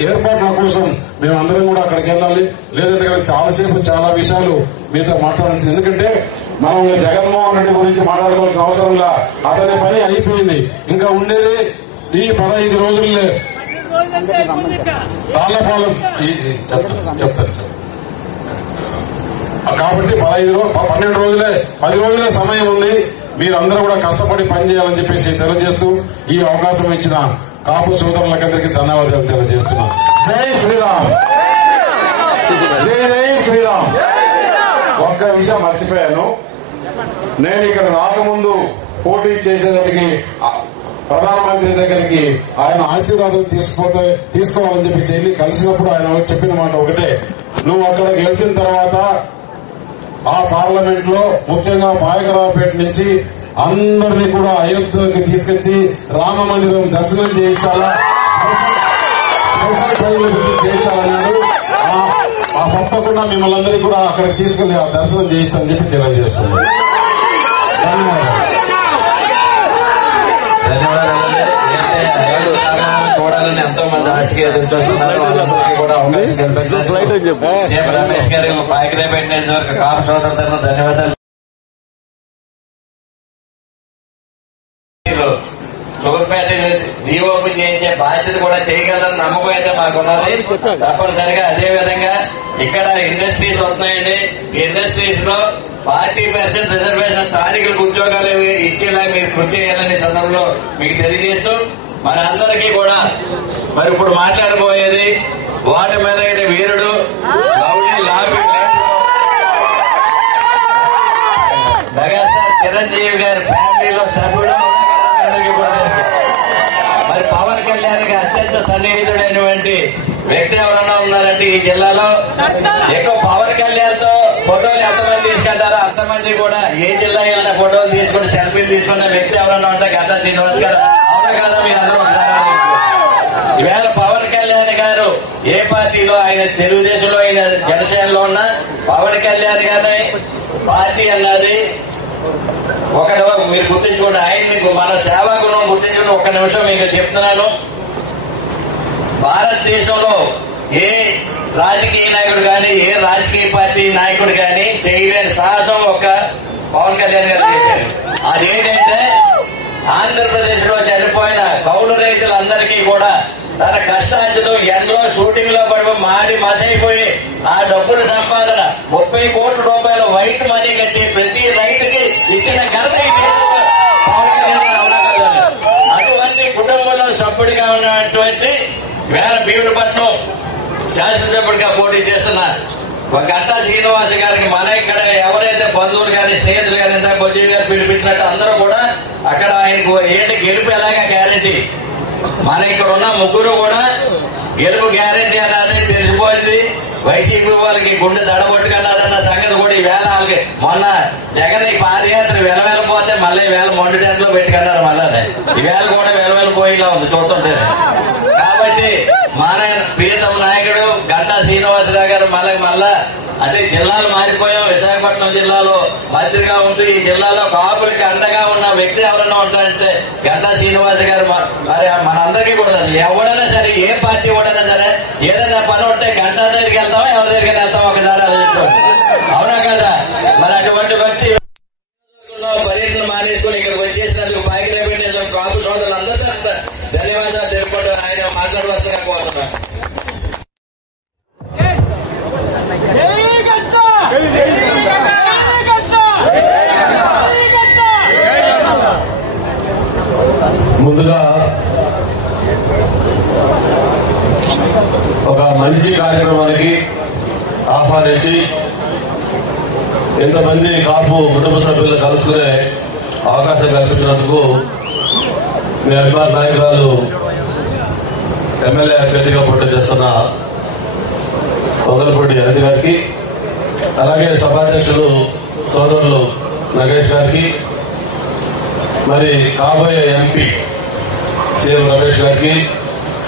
ఏర్పాట్ల కోసం మేమందరం కూడా అక్కడికి వెళ్ళాలి. లేదంటే చాలాసేపు చాలా విషయాలు మీతో మాట్లాడాల్సింది. ఎందుకంటే మనం జగన్మోహన్ రెడ్డి గురించి మాట్లాడుకోవాల్సిన అవసరంలా అతని పని అయిపోయింది. ఇంకా ఉండేది ఈ 15 రోజుల్లో తాళ్లపాలెం చెప్తారు. కాబట్టి 12 రోజులే 10 రోజులే సమయం ఉంది. మీరందరూ కూడా కష్టపడి పనిచేయాలని చెప్పేసి తెలియజేస్తూ ఈ అవకాశం ఇచ్చిన కాపు సోదరులకందరికీ ధన్యవాదాలు తెలియజేస్తున్నాం. జై శ్రీరామ్, జై జై శ్రీరామ్. ఒక్క విషయం మర్చిపోయాను. నేను ఇక్కడ రాకముందు పోటీ చేసేదానికి ప్రధానమంత్రి దగ్గరికి ఆయన ఆశీర్వాదం తీసుకోవాలని చెప్పేసి వెళ్ళి కలిసినప్పుడు ఆయన చెప్పిన మాట ఒకటే, నువ్వు అక్కడ గెలిచిన తర్వాత ఆ పార్లమెంట్ లో ముఖ్యంగా పాయకరావుపేట నుంచి అందరినీ కూడా అయోధ్యకి తీసుకొచ్చి రామ మందిరం దర్శనం చేయించాలా, స్పెషల్ ట్రైన్ చేయించాలన్నాడు. తప్పకుండా మిమ్మల్ని అందరికీ కూడా అక్కడికి తీసుకెళ్లి ఆ దర్శనం చేయిస్తానని చెప్పి తెలియజేస్తున్నాను. చూడాలని ఎంతో మంది ఆశగా ఎదురుచూస్తున్నారు. వాళ్ళందరికీ కూడా అవకాశం కల్పించారు. రమేష్ గారు పాయకరావుపేట నియోజకవర్గ కాపు సోదరుల తరఫున ధన్యవాదాలు. షుగర్ ఫ్యాక్టరీ రీఓపెన్ చేయించే బాధ్యత కూడా చేయగలరని నమ్మకం అయితే మాకున్నది. తప్పనిసరిగా అదే విధంగా ఇక్కడ ఇండస్ట్రీస్ వస్తున్నాయండి. ఈ ఇండస్ట్రీస్ లో 40% రిజర్వేషన్ స్థానికులకు ఉద్యోగాలు ఇచ్చేలా మీరు కృషి చేయాలని సందర్భంలో మీకు తెలియజేస్తూ మనందరికీ కూడా మరి ఇప్పుడు మాట్లాడబోయేది వాటి మీద వీరుడు మెగాస్టార్ చిరంజీవి గారి ఫ్యామిలీలో సభ్యుడు, మరి పవన్ కళ్యాణ్ కి అత్యంత సన్నిహితుడైనటువంటి వ్యక్తి ఎవరన్నా ఉన్నారంటే ఈ జిల్లాలో ఎక్కువ పవన్ కళ్యాణ్ తో ఫోటోలు ఎంతమంది తీసుకుంటారో అంతమంది కూడా ఏ జిల్లా వెళ్ళిన ఫోటోలు తీసుకుని సెల్ఫీలు తీసుకున్న వ్యక్తి ఎవరన్నా ఉంటే గంటా శ్రీనివాస్ గారు. అవునా కదా? మీరందరూ ఒకసారి ఈవేళ పవన్ కళ్యాణ్ గారు ఏ పార్టీలో, ఆయన తెలుగుదేశంలో, ఆయన జనసేనలో ఉన్న పవన్ కళ్యాణ్ గారి పార్టీ అన్నది ఒకటి మీరు గుర్తించుకోండి. ఆయన మీకు మన సేవా గుణం గుర్తించుకుని ఒక్క నిమిషం మీకు చెప్తున్నాను. భారతదేశంలో ఏ రాజకీయ నాయకుడు కానీ, ఏ రాజకీయ పార్టీ నాయకుడు కానీ చేయలేని సాహసం ఒక పవన్ కళ్యాణ్ గారు చేశారు. అదేంటంటే ఆంధ్రప్రదేశ్ లో చనిపోయిన కౌలు రైతులందరికీ కూడా తన కష్టాంచులు ఎండలో షూటింగ్ లో పడి మాడి మసైపోయి ఆ డబ్బుల సంపాదన 30 కోట్ల రూపాయల వైట్ మనీ కట్టి ప్రతి రైతుకి ఇచ్చిన ఘనత పవన్ కళ్యాణ్. అటువంటి కుటుంబంలో సభ్యుడిగా ఉన్నటువంటి వేల భీములపట్నం శాసనసభ్యుడిగా పోటీ చేస్తున్న ఒక గంటా శ్రీనివాస్ గారికి మన ఇక్కడ ఎవరైతే బంధువులు కానీ, స్నేహితులు కానీ, ఇంత బొజ్జీ గారు పిలిపించినట్టు అందరూ కూడా అక్కడ ఆయనకు ఏంటి గెలుపు ఎలాగా గ్యారంటీ. మన ఇక్కడ ఉన్న ముగ్గురు కూడా గెలుపు గ్యారంటీ అన్నది తెలిసిపోయింది. వైసీపీ వాళ్ళకి గుండె దడబొట్టుకున్నదన్న సంగతి కూడా ఈవేళ వాళ్ళకి మొన్న జగన్ పాదయాత్ర వెలవెలపోతే మళ్ళీ వేళ మొండి టెంట్లో పెట్టుకున్నారు. మళ్ళా ఈవేళ కూడా వెలవెలిపోయేలా ఉంది చూస్తుంటే. కాబట్టి మన ప్రియతమ నాయకుడు గంటా శ్రీనివాసరావు గారు మళ్ళా అంటే జిల్లాలు మారిపోయాం. విశాఖపట్నం జిల్లాలో మంత్రిగా ఉంటూ ఈ జిల్లాలో కాపులకి అండగా ఉన్న వ్యక్తి ఎవరైనా ఉంటారంటే గంటా శ్రీనివాస్ గారు. మరి మనందరికీ కూడా ఎవడైనా సరే, ఏ పార్టీ ఎవడైనా సరే ఏదైనా పని ఉంటే గంటా దగ్గరికి వెళ్తామో ఎవరి దగ్గరికి వెళ్తామో ఒకసారి ఆలోచించుకోండి. అవునా కదా? మరి అటువంటి వ్యక్తి పర్యటన మానేసుకుని ఇక్కడికి వచ్చేసినందుకు పాయకరావుపేట కాపు సోదరులు అందరూ ధన్యవాదాలు తెలుపుకుంటూ ఆయన మాట్లాడవలసిందిగా కోరుతున్నాను. ముందుగా ఒక మంచి కార్యక్రమానికి ఆహ్వానించి ఇంతమంది కాపు కుటుంబ సభ్యులు కలుసుకునే అవకాశం కల్పించినందుకు మీ అభిమాన నాయకురాలు ఎమ్మెల్యే అభ్యర్థిగా పోటీ చేస్తున్న పొంగలపూడి అనిత గారికి, అలాగే సభాధ్యక్షులు సోదరులు నగేష్ గారికి, మరి కాబోయే ఎంపీ సీఎం రమేష్ గారికి,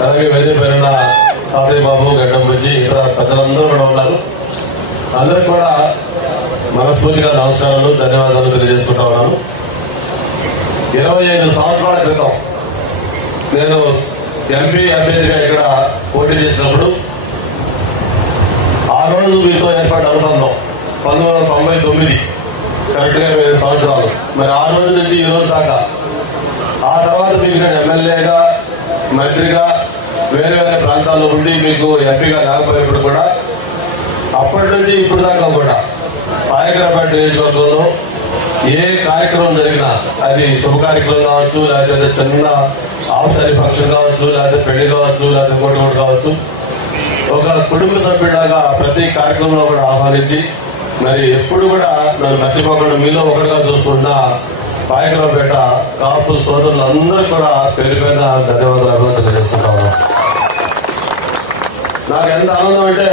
అలాగే వేదిక పైన తాతయ్య బాబు, గడ్డం బుజ్జి, ఇతర పెద్దలందరూ కూడా ఉన్నారు. అందరికి కూడా మనస్ఫూర్తిగా నమస్కారాలు, ధన్యవాదాలు తెలియజేసుకుంటా ఉన్నాను. 25 సంవత్సరాల క్రితం నేను ఎంపీ అభ్యర్థిగా ఇక్కడ పోటీ చేసినప్పుడు ఆ రోజు మీతో ఏర్పడిన అనుబంధం 1999 కరెక్ట్ గా 25 సంవత్సరాలు. మరి ఆ రోజు నుంచి ఈ రోజు దాకా, ఆ తర్వాత మీకు నేను ఎమ్మెల్యేగా, మంత్రిగా వేరే వేరే ప్రాంతాల్లో ఉండి మీకు ఎంపీగా లేకపోయినప్పుడు కూడా అప్పటి నుంచి ఇప్పుడు దాకా కూడా పాయకరాపేట నియోజకవర్గంలో ఏ కార్యక్రమం జరిగినా, అది శుభ కార్యక్రమం కావచ్చు, లేకపోతే చిన్న ఆఫ్సరీ ఫంక్షన్ కావచ్చు, లేకపోతే పెళ్లి కావచ్చు, లేకపోతే కోటి కావచ్చు, ఒక కుటుంబ సభ్యులాగా ప్రతి కార్యక్రమంలో కూడా ఆహ్వానించి మరి ఎప్పుడు కూడా నన్ను మర్చిపోకుండా మీలో ఒకటిగా చూసుకున్న పాయకరావుపేట కాపు సోదరులందరూ కూడా పేరు పైన ధన్యవాదాలు అభివృద్ధి చేసుకుంటా ఉన్నాం. నాకు ఎంత ఆనందం అంటే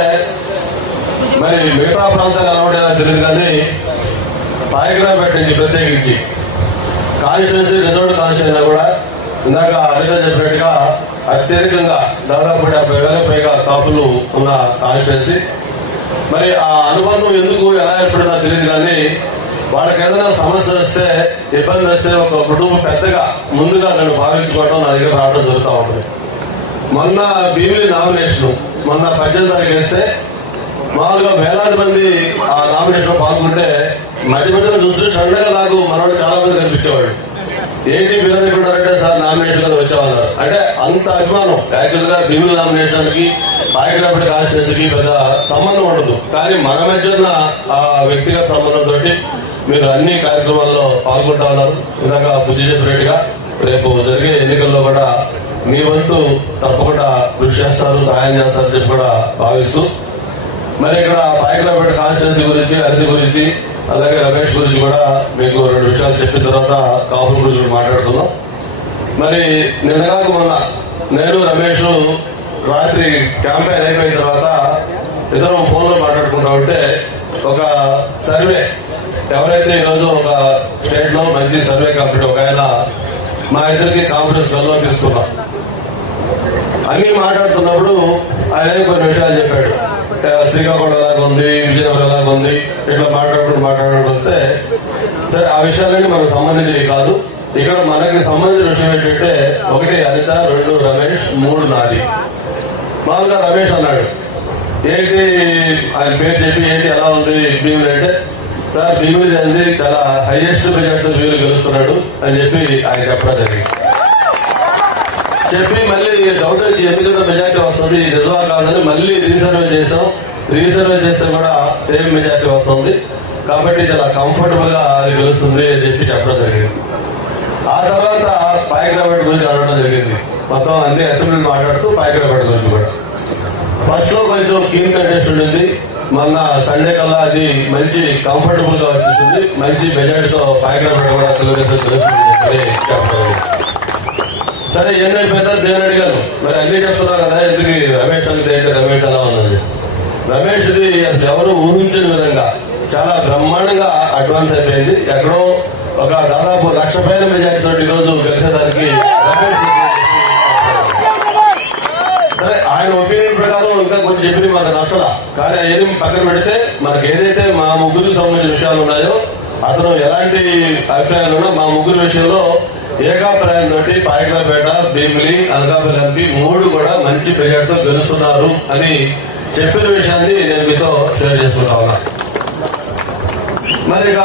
మరి మిగతా ప్రాంతాలు అలవాటైనా తెలియదు కానీ పాయకరావుపేట నుంచి ప్రత్యేకించి కాన్స్టిట్యున్సీ రిజర్వ్డ్ కాన్స్టిట్యున్సీ కూడా ఇందాక అనిత చెప్పినట్టుగా అత్యధికంగా దాదాపు 70,000 పైగా కాపులు ఉన్న కాన్స్టిట్యున్సీ. మరి ఆ అనుబంధం ఎందుకు ఎలా ఏర్పడిందో తెలియదు కానీ వాళ్ళకి ఏదైనా సమస్య వస్తే, ఇబ్బంది వస్తే ఒక కుటుంబం పెద్దగా ముందుగా నన్ను భావించుకోవడం, నా దగ్గర రావడం జరుగుతూ ఉంటుంది. మొన్న భీమిలి నామినేషన్ మొన్న 18 తారీఖు వేస్తే మామూలుగా వేలాది మంది ఆ నామినేషన్ పాల్గొంటే మధ్య మధ్యలో చూస్తే సడన్గా నాకు మనవాడు చాలా మంది కనిపించేవాడు. ఏంటి మీరు అనుకుంటారంటే సార్ నామినేషన్ వచ్చేవాళ్ళు అంటే అంత అభిమానం. యాక్చువల్ గా భీమిలి నామినేషన్ కి పాయకరాపేట కాన్స్టిట్యున్సీకి పెద్ద సంబంధం ఉండదు, కానీ మన మధ్య ఉన్న ఆ వ్యక్తిగత సంబంధంతో మీరు అన్ని కార్యక్రమాల్లో పాల్గొంటా ఉన్నారు. ఇందాక బుద్ధి చెప్పినట్టుగా రేపు జరిగే ఎన్నికల్లో కూడా మీ వంతు తప్పకుండా కృషి చేస్తారు, సహాయం చేస్తారని చెప్పి కూడా భావిస్తూ, మరి ఇక్కడ పాయకరాపేట కాన్స్టిట్యున్సీ గురించి, అతిథి గురించి, అలాగే రమేష్ గురించి కూడా మీకు 2 విషయాలు చెప్పిన తర్వాత కాపుల గురించి మాట్లాడుకుందాం. మరి నిన్నగా మొన్న నేను రమేష్ రాత్రి క్యాంపెయిన్ అయిపోయిన తర్వాత ఇద్దరం ఫోన్ లో మాట్లాడుకుంటా ఉంటే ఒక సర్వే, ఎవరైతే ఈరోజు ఒక స్టేట్ లో మంచి సర్వే కంపెనీ ఒక ఆయన మా ఇద్దరికి కాన్ఫరెన్స్ లో తీసుకున్నాం. అన్ని మాట్లాడుతున్నప్పుడు ఆయన కొన్ని విషయాలు చెప్పాడు. శ్రీకాకుళం ఎలాగ ఉంది, విజయనగరం ఎలాగ ఉంది, ఇట్లా మాట్లాడుకుంటూ వస్తే సరే ఆ విషయాలన్నీ మనకు సంబంధించినవి కాదు. ఇక్కడ మనకి సంబంధించిన విషయం ఏంటంటే 1 అనిత, 2 రమేష్, 3 నాది. మామూలుగా రమేష్ అన్నాడు, ఏంటి ఆయన పేరు చెప్పి ఏంటి ఎలా ఉంది భీములు అంటే, సార్ భీములు అనేది చాలా హైయెస్ట్ మెజార్టీ భీములు గెలుస్తున్నాడు అని చెప్పి ఆయన చెప్పడం జరిగింది. చెప్పి మళ్ళీ డౌట్ వచ్చి ఎందుకంటే మెజార్టీ వస్తుంది, నిజమా కాదని మళ్ళీ రీసర్వే చేసాం. రీసర్వే చేస్తే కూడా సేమ్ మెజార్టీ వస్తుంది, కాబట్టి చాలా కంఫర్టబుల్ గా అది గెలుస్తుంది అని చెప్పి చెప్పడం జరిగింది. ఆ తర్వాత పాయకరాపేట గురించి అడగడం జరిగింది. మొత్తం అన్ని అసెంబ్లీలు మాట్లాడుతూ పాయకరాపేట గురించి కూడా ఫస్ట్ లో కొంచెం క్లీన్ కంటెస్ట్ ఉండింది. మొన్న సండే కల్లా అది మంచి కంఫర్టబుల్ గా వచ్చేసింది. మంచి మెజార్టీతో పాయకరాపేట కూడా తెలుగుదేశం గెలుస్తుంది చెప్పడం. సరే ఎన్ని అయిపోయిందా నేను అడిగాను, మరి అన్ని చెప్తున్నారు కదా ఎందుకు రమేష్ అంటే ఏంటి, రమేష్ ఎలా ఉన్నది. రమేష్ది అసలు ఎవరు ఊహించిన విధంగా చాలా బ్రహ్మాండంగా అడ్వాన్స్ అయిపోయింది. ఎక్కడో ఒక దాదాపు 1,00,000 పైన మెజార్టీతో ఈ రోజు గెలిచేదానికి రమేష్. సరే ఆయన ఒపీనియన్ ప్రకారం ఇంకా కొంచెం చెప్పింది మాకు నచ్చలా, కానీ అవన్నీ పక్కన పెడితే మనకి ఏదైతే మా ముగ్గురికి సంబంధించిన విషయాలు ఉన్నాయో, అతను ఎలాంటి అభిప్రాయాలు ఉన్నా మా ముగ్గురు విషయంలో ఏకాభిప్రాయంతో పాయకరాపేట, భీమిలి, అనకాపల్లి ఎంపీ 3 కూడా మంచి మెజార్టీతో గెలుస్తున్నారు అని చెప్పిన విషయాన్ని నేను మీతో షేర్ చేసుకుంటా ఉన్నా. మరి ఇక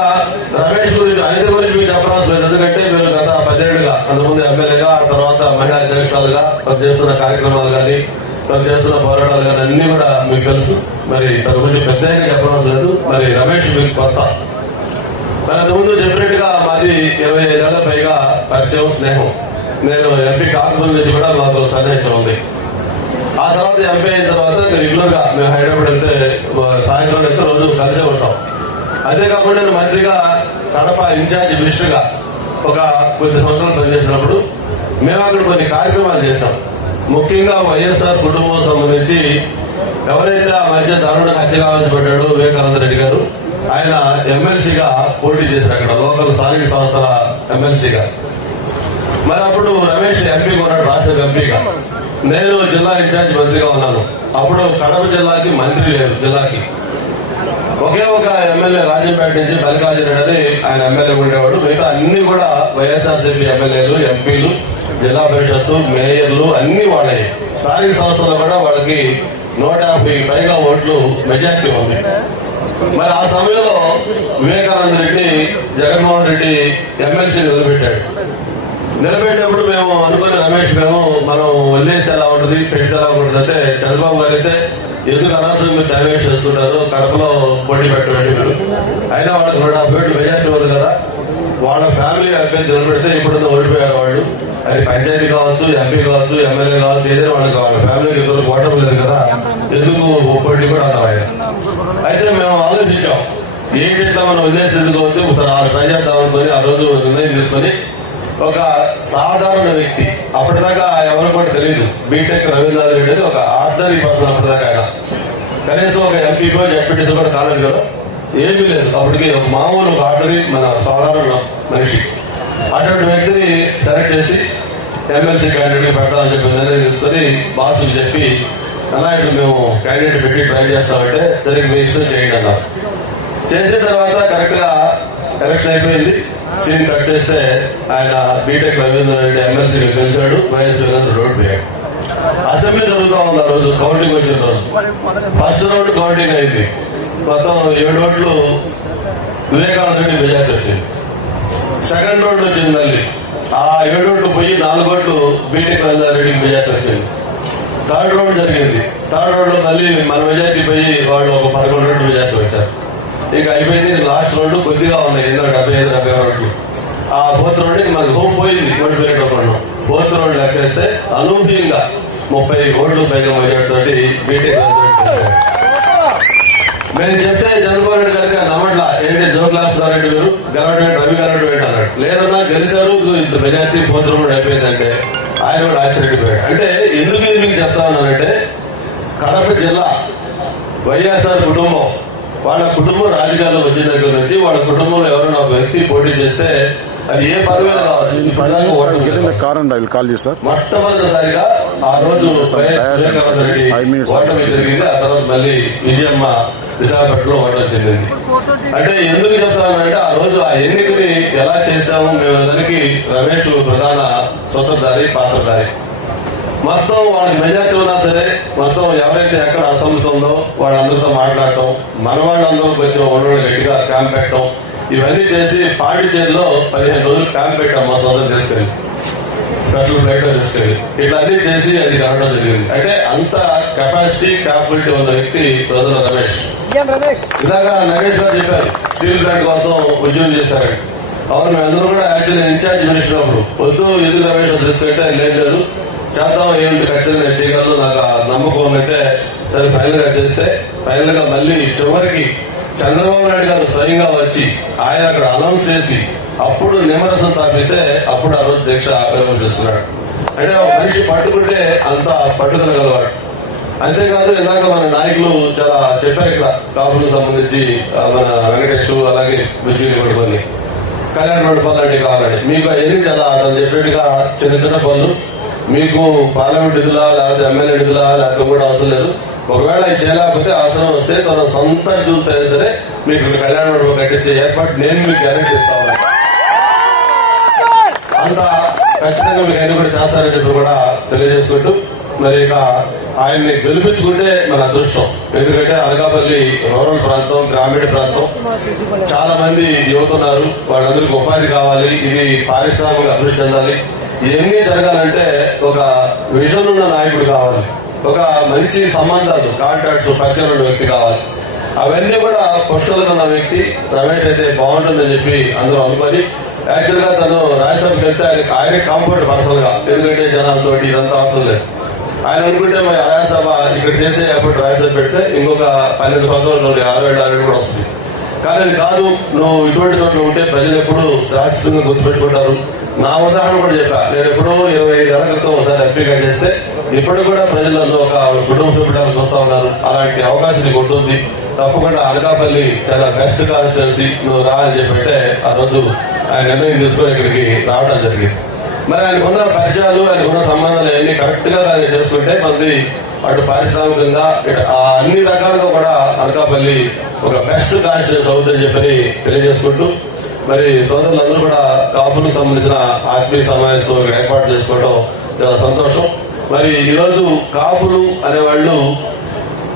రమేష్ గురించి, అనిత గురించి మీకు చెప్పరాల్సి లేదు, ఎందుకంటే మీరు గత 10 ఏళ్లుగా అంతకుముందు ఎమ్మెల్యేగా, తర్వాత మహిళా అధ్యక్షులుగా పనిచేస్తున్న కార్యక్రమాలు కానీ, పనిచేస్తున్న పోరాటాలు కానీ అన్ని కూడా మీకు తెలుసు. మరి తన గురించి పెద్దగా చెప్పరాల్సి లేదు. మరి రమేష్ మీకు కొత్త. మరి అంతకుముందు చెప్పినట్టుగా మాది 25 ఏళ్ల పైగా పరిచయం, స్నేహం. నేను ఎంపీ కాకముందు నుంచి కూడా మాకు సన్నిహితం ఉంది. ఆ తర్వాత ఎంపీ అయిన తర్వాత రెగ్యులర్ గా మేము హైదరాబాద్ వెళ్తే, సాయంత్రం వెళ్తే రోజు కలిసే ఉంటాం. అంతేకాకుండా నేను మంత్రిగా కడప ఇన్ఛార్జ్ మినిస్టర్గా ఒక కొద్ది సంవత్సరాలు పనిచేసినప్పుడు మేము అక్కడ కొన్ని కార్యక్రమాలు చేశాం. ముఖ్యంగా వైఎస్ఆర్ కుటుంబం సంబంధించి ఎవరైతే ఆ మధ్య దారుణంగా హత్య కావాల్సి పడ్డాడు వివేకానంద రెడ్డి గారు, ఆయన ఎమ్మెల్సీగా పోటీ చేశారు అక్కడ లోకల్ స్థానిక సంస్థల ఎమ్మెల్సీగా. మరి అప్పుడు రమేష్ ఎంపీగా ఉన్నాడు, రాజ్యసభ ఎంపీగా. నేను జిల్లా ఇన్ఛార్జ్ మంత్రిగా ఉన్నాను. అప్పుడు కడప జిల్లాకి మంత్రి లేరు, జిల్లాకి ఒకే ఒక ఎమ్మెల్యే రాజంపేట నుంచి మల్లికార్జున రెడ్డి ఆయన ఎమ్మెల్యే ఉండేవాడు. మిగతా అన్ని కూడా వైఎస్ఆర్సీపీ ఎమ్మెల్యేలు, ఎంపీలు, జిల్లా పరిషత్తు, మేయర్లు అన్ని వాళ్ళే. స్థానిక సంస్థల్లో కూడా వాళ్ళకి 150 పైగా ఓట్లు మెజార్టీ ఉంది. మరి ఆ సమయంలో వివేకానంద రెడ్డి జగన్మోహన్ రెడ్డి ఎమ్మెల్సీని నిలబెట్టినప్పుడు మేము అనుకున్న రమేష్ మేము మనం వదిలేస్తే ఎలా ఉంటుంది, పెడితే ఎలా ఉంటుంది అంటే చంద్రబాబు గారు అయితే ఎందుకు అనవసరం మీరు డ్యామేజ్ చేస్తుంటారు, కడపలో పోటీ పెట్టండి మీరు, అయినా వాళ్ళకి 150 మెజార్టీ ఉంది కదా, వాళ్ళ ఫ్యామిలీ అభ్యర్థి నిలబెడితే ఇప్పుడున్న ఓడిపోయారు వాళ్ళు. అది పంచాయతీ కావచ్చు, ఎంపీ కావచ్చు, ఎమ్మెల్యే కావచ్చు, ఏదైనా వాళ్ళకి వాళ్ళ ఫ్యామిలీకి ఇద్దరు ఓటం లేదు కదా, ఎందుకు పోటీ కూడా అన్నాం ఆయన. అయితే మేము ఆలోచించాం ఏంటిట్లా మనం వదిలేసేందుకు వచ్చి ఒకసారి ట్రై చేద్దామనుకొని ఆ రోజు నిర్ణయం తీసుకుని ఒక సాధారణ వ్యక్తి, అప్పటిదాకా ఎవరు కూడా తెలియదు, బీటెక్ రవీంద్రనాథ్ రెడ్డి అని ఒక ఆర్డినరీ పర్సన్. అప్పటిదాకా ఆయన కనీసం ఒక ఎంపీకో జడ్పీటీసీ కూడా కాలేదు కదా, ఏమీ లేదు. అప్పటికి ఒక మామూలు ఒక ఆర్డినరీ మన సాధారణ మనిషి. అటువంటి వ్యక్తిని సెలెక్ట్ చేసి ఎమ్మెల్సీ క్యాండిడేట్ పెడతామని చెప్పి నిర్ణయం తీసుకుని బాసులు చెప్పి అన్నాడు మేము క్యాండిడేట్ పెట్టి ట్రై చేస్తామంటే సరే మీ ఇష్టం చేయండి అన్నారు. చేసిన తర్వాత కరెక్ట్ గా ఎలక్షన్ అయిపోయింది. సీన్ కట్ చేస్తే ఆయన బీటెక్ రవీంద్ర రెడ్డి ఎమ్మెల్సీ గెలిచాడు, వైఎస్ రోడ్ పోయాడు. అసెంబ్లీ జరుగుతా ఉంది ఆ రోజు, కౌంటింగ్ వచ్చిన రోజు. ఫస్ట్ రౌండ్ కౌంటింగ్ అయింది. మొత్తం 7 ఓట్లు వివేకానంద రెడ్డి మెజార్టీ వచ్చింది. సెకండ్ రౌండ్ వచ్చింది మళ్ళీ, ఆ 7 ఓట్లు పోయి 4 ఓట్లు బీటెక్ రవీంద్ర రెడ్డికి మెజార్టీ వచ్చింది. థర్డ్ రౌండ్ జరిగింది. థర్డ్ రౌండ్ లో మళ్ళీ మన మెజార్టీ పోయి వాళ్ళు ఒక 11 ఓట్లు మెజార్టీ వచ్చారు. ఇక అయిపోయింది. లాస్ట్ రౌండ్ కొద్దిగా ఉన్నాయి, 75 ఓట్లు. ఆ ఫోర్త్ రౌండ్ మనకి హోమ్ పోయింది, ఓడిపోయిన రౌండ్. ఫోర్త్ రౌండ్ లెక్కేస్తే అనూహ్యంగా 30 ఓట్లు పైగా మెజార్టీ తోటి బీటెక్ మేము చెప్తే చంద్రబాబు నాయుడు గారికి నమ్మట్లా, ఏంటి జోగ్లాసారెడ్డి గారు గెలవడం రవి గారు అన్నాడు. లేదన్నా గెలిచారు, మెజార్టీ ఫోర్త్ రౌండ్ అయిపోయిందంటే ఆయన కూడా ఆశ్చర్యపోయాడు. అంటే ఎందుకు మీకు చెప్తా ఉన్నానంటే కడప జిల్లా వైఎస్ఆర్ కుటుంబం, వాళ్ళ కుటుంబం రాజకీయాల్లో వచ్చిన దగ్గర నుంచి వాళ్ళ కుటుంబంలో ఎవరైనా ఒక వ్యక్తి పోటీ చేస్తే అది ఏ పదవిలో కావచ్చు. మొట్టమొదటిసారిగా ఆ రోజు వివేకానంద రెడ్డి ఓటమి జరిగింది. ఆ తర్వాత మళ్ళీ విజయమ్మ విశాఖపట్నంలో ఓటమి చెందింది. అంటే ఎందుకు చెప్తానంటే ఆ రోజు ఆ ఎన్నికని ఎలా చేశాము మేము దానికి రమేష్ ప్రధాన సూత్రధారి, పాత్రధారి. మొత్తం వాళ్ళకి మెజార్టీ ఉన్నా సరే మొత్తం ఎవరైతే ఎక్కడ అసమ్మతి ఉందో వాళ్ళందరితో మాట్లాడటం, మన వాళ్ళందరూ కొంచెం ఒళ్ళు గట్టిగా క్యాంప్ పెట్టడం, ఇవన్నీ చేసి పాండిచేరిలో 15 రోజులు క్యాంప్ పెట్టాం మొత్తం అందరూ తీసుకెళ్ళి, స్పెషల్ ఫ్లైట్ లో తీసుకెళ్ళి ఇట్లా అన్ని చేసి అది రావడం జరిగింది. అంటే అంత కెపాసిటీ, క్యాపబిలిటీ ఉన్న వ్యక్తి సోదరు రమేష్. ఇలాగా నగేష్ గారు చెప్పారు స్టీల్ ప్లాంట్ కోసం ఉద్యమం చేశారని. అవును, మేమందరూ కూడా యాక్చువల్లీ ఇన్ఛార్జ్ మినిస్టర్ అప్పుడు వద్దు ఎందుకు రమేష్ తీసుకుంటే లేదు చేద్దాం, ఏమిటి ఖచ్చితంగా నేను చేయగలను, నాకు ఆ నమ్మకం ఉందంటే సరే ఫైనల్ గా చేస్తే ఫైనల్ గా మళ్ళీ చివరికి చంద్రబాబు నాయుడు గారు స్వయంగా వచ్చి ఆయన అక్కడ అనౌన్స్ చేసి అప్పుడు నిమ్మరసం తాపిస్తే అప్పుడు ఆ రోజు దీక్ష విరమణ చేస్తున్నాడు. అంటే ఒక మనిషి పట్టుకుంటే అంత పట్టుదల గలవాడు. అంతేకాదు ఇందాక మన నాయకులు చాలా చెప్పారు ఇక్కడ కాపులకు సంబంధించి మన వెంకటేష్ అలాగే విజయ్ కొన్ని కళ్యాణ మండపాలు లాంటివి కావాలని మీకు అవన్నీ చాలా అతను చెప్పేట్టుగా చిన్న చిన్న పనులు మీకు పార్లమెంట్ నిధులా లేకపోతే ఎమ్మెల్యే నిధులా లేకపోతే కూడా అవసరం లేదు. ఒకవేళ ఇది చేయలేకపోతే అవసరం వస్తే తన సొంత నిధులతో అయినా సరే మీకు కళ్యాణ మండపం కట్టించే ఏర్పాటు నేను మీకు గ్యారెంటీ ఇస్తాను. అంత ఖచ్చితంగా మీకు అన్ని కూడా చేస్తారని చెప్పి కూడా తెలియజేసుకుంటూ మరి ఇక ఆయన్ని గెలిపించుకుంటే మన అదృష్టం. ఎందుకంటే అనకాపల్లి రూరల్ ప్రాంతం, గ్రామీణ ప్రాంతం, చాలా మంది యువత ఉన్నారు, వాళ్ళందరికీ ఉపాధి కావాలి, ఇది పారిశ్రామిక అభివృద్ధి చెందాలి. ఇవన్నీ జరగాలంటే ఒక విజన్ ఉన్న నాయకుడు కావాలి, ఒక మంచి సంబంధాలు, కాంటాక్ట్స్, పరిచయం ఉన్న వ్యక్తి కావాలి. అవన్నీ కూడా పుష్కలంగా ఉన్న వ్యక్తి రమేష్ అయితే బాగుంటుందని చెప్పి అందరూ అనుకొని యాక్చువల్ గా తను రాజ్యసభకి వెళ్తే ఆయన కంఫర్ట్ పర్సనల్ గా, ఎందుకంటే జనాలతో ఇదంతా అవసరం లేదు. ఆయన అనుకుంటే మరి రాజ్యసభ ఇక్కడ చేసే ఎప్పుడు రాజ్యసభ పెడితే ఇంకొక 12 సంవత్సరాలు 6 ఏళ్ళు కూడా వస్తుంది. కానీ అది కాదు, నువ్వు ఇటువంటి చోట్ల ఉంటే ప్రజలు ఎప్పుడు శాశ్వతంగా గుర్తుపెట్టుకుంటారు. నా ఉదాహరణ కూడా చెప్పా. నేను ఎప్పుడో 25 ఏళ్ల క్రితం ఒకసారి ఎంపీగా చేస్తే ఇప్పుడు కూడా ప్రజలలో ఒక కుటుంబ సభ్యులను చూస్తా ఉన్నారు. అలాంటి అవకాశం నీకు ఉంటుంది. తప్పకుండా అనకాపల్లి చాలా బెస్ట్ కాన్స్టిట్యున్సీ, నువ్వు రా అని చెప్పంటే ఆ రోజు ఆయన నిర్ణయం తీసుకుని ఇక్కడికి రావడం జరిగింది. మరి ఆయనకున్న పరిచయాలు, ఆయనకున్న సంబంధాలు అన్ని కరెక్ట్ గా దాన్ని చేసుకుంటే మంది అటు పారిశ్రామికంగా అన్ని రకాలుగా కూడా అనకాపల్లి ఒక బెస్ట్ కాన్స్టిట్యున్సీ అవుతుందని చెప్పని తెలియజేసుకుంటూ, మరి సోదరులందరూ కూడా కాపులకు సంబంధించిన ఆత్మీయ సమావేశం ఏర్పాటు చేసుకోవడం చాలా సంతోషం. మరి ఈరోజు కాపులు అనేవాళ్లు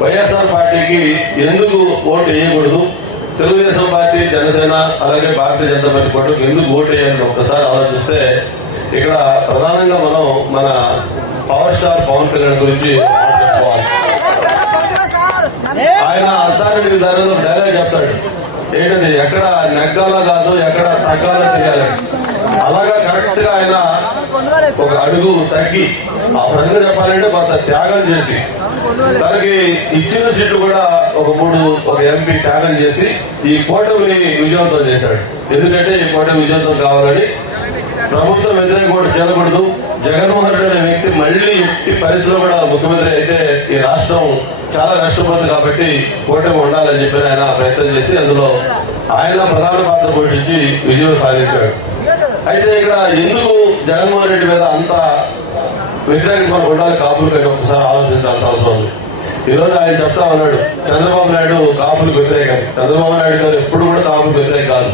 వైఎస్ఆర్ పార్టీకి ఎందుకు ఓటు వేయకూడదు, తెలుగుదేశం పార్టీ, జనసేన అలాగే భారతీయ జనతా పార్టీ కూడా ఎందుకు ఓటు వేయాలని ఒక్కసారి ఆలోచిస్తే ఇక్కడ ప్రధానంగా మనం మన పవర్ స్టార్ పవన్ కళ్యాణ్ గురించి మాట్లాడుకోవాలి. ఆయన అథారిటీ దారిలో డైలాగ్ చెప్తాడు. ఏంటది, ఎక్కడ నెగ్గాలో కాదు ఎక్కడ తగ్గాలో తెలియాలి. అలాగా కరెక్ట్ గా ఆయన ఒక అడుగు తగ్గి, ఆ ప్రజలు చెప్పాలంటే కొంత త్యాగం చేసి, తనకి ఇచ్చిన సీట్లు కూడా ఒక ఎంపీ త్యాగం చేసి ఈ కూటమిని విజయవంతం చేశాడు. ఎందుకంటే ఈ కూటమి విజయవంతం కావాలని ప్రభుత్వం వ్యతిరేక ఓటు చేరకూడదు. జగన్మోహన్ రెడ్డి అనే వ్యక్తి మళ్లీ ఈ పరిస్థితిలో కూడా ముఖ్యమంత్రి అయితే ఈ రాష్ట్రం చాలా నష్టపోతుంది కాబట్టి కూటమి ఉండాలని చెప్పి ఆయన ప్రయత్నం చేసి అందులో ఆయన ప్రధాన పాత్ర పోషించి విజయం సాధించాడు. అయితే ఇక్కడ ఎందుకు జగన్మోహన్ రెడ్డి మీద అంత వ్యతిరేకత మనకు ఉండాలి కాపులు కంటే ఒకసారి ఆలోచించాల్సిన అవసరం ఉంది. ఈ రోజు ఆయన చెప్తా ఉన్నాడు, చంద్రబాబు నాయుడు కాపులకు వ్యతిరేకం. చంద్రబాబు నాయుడు గారు ఎప్పుడు కూడా కాపులకు వ్యతిరేకం కాదు.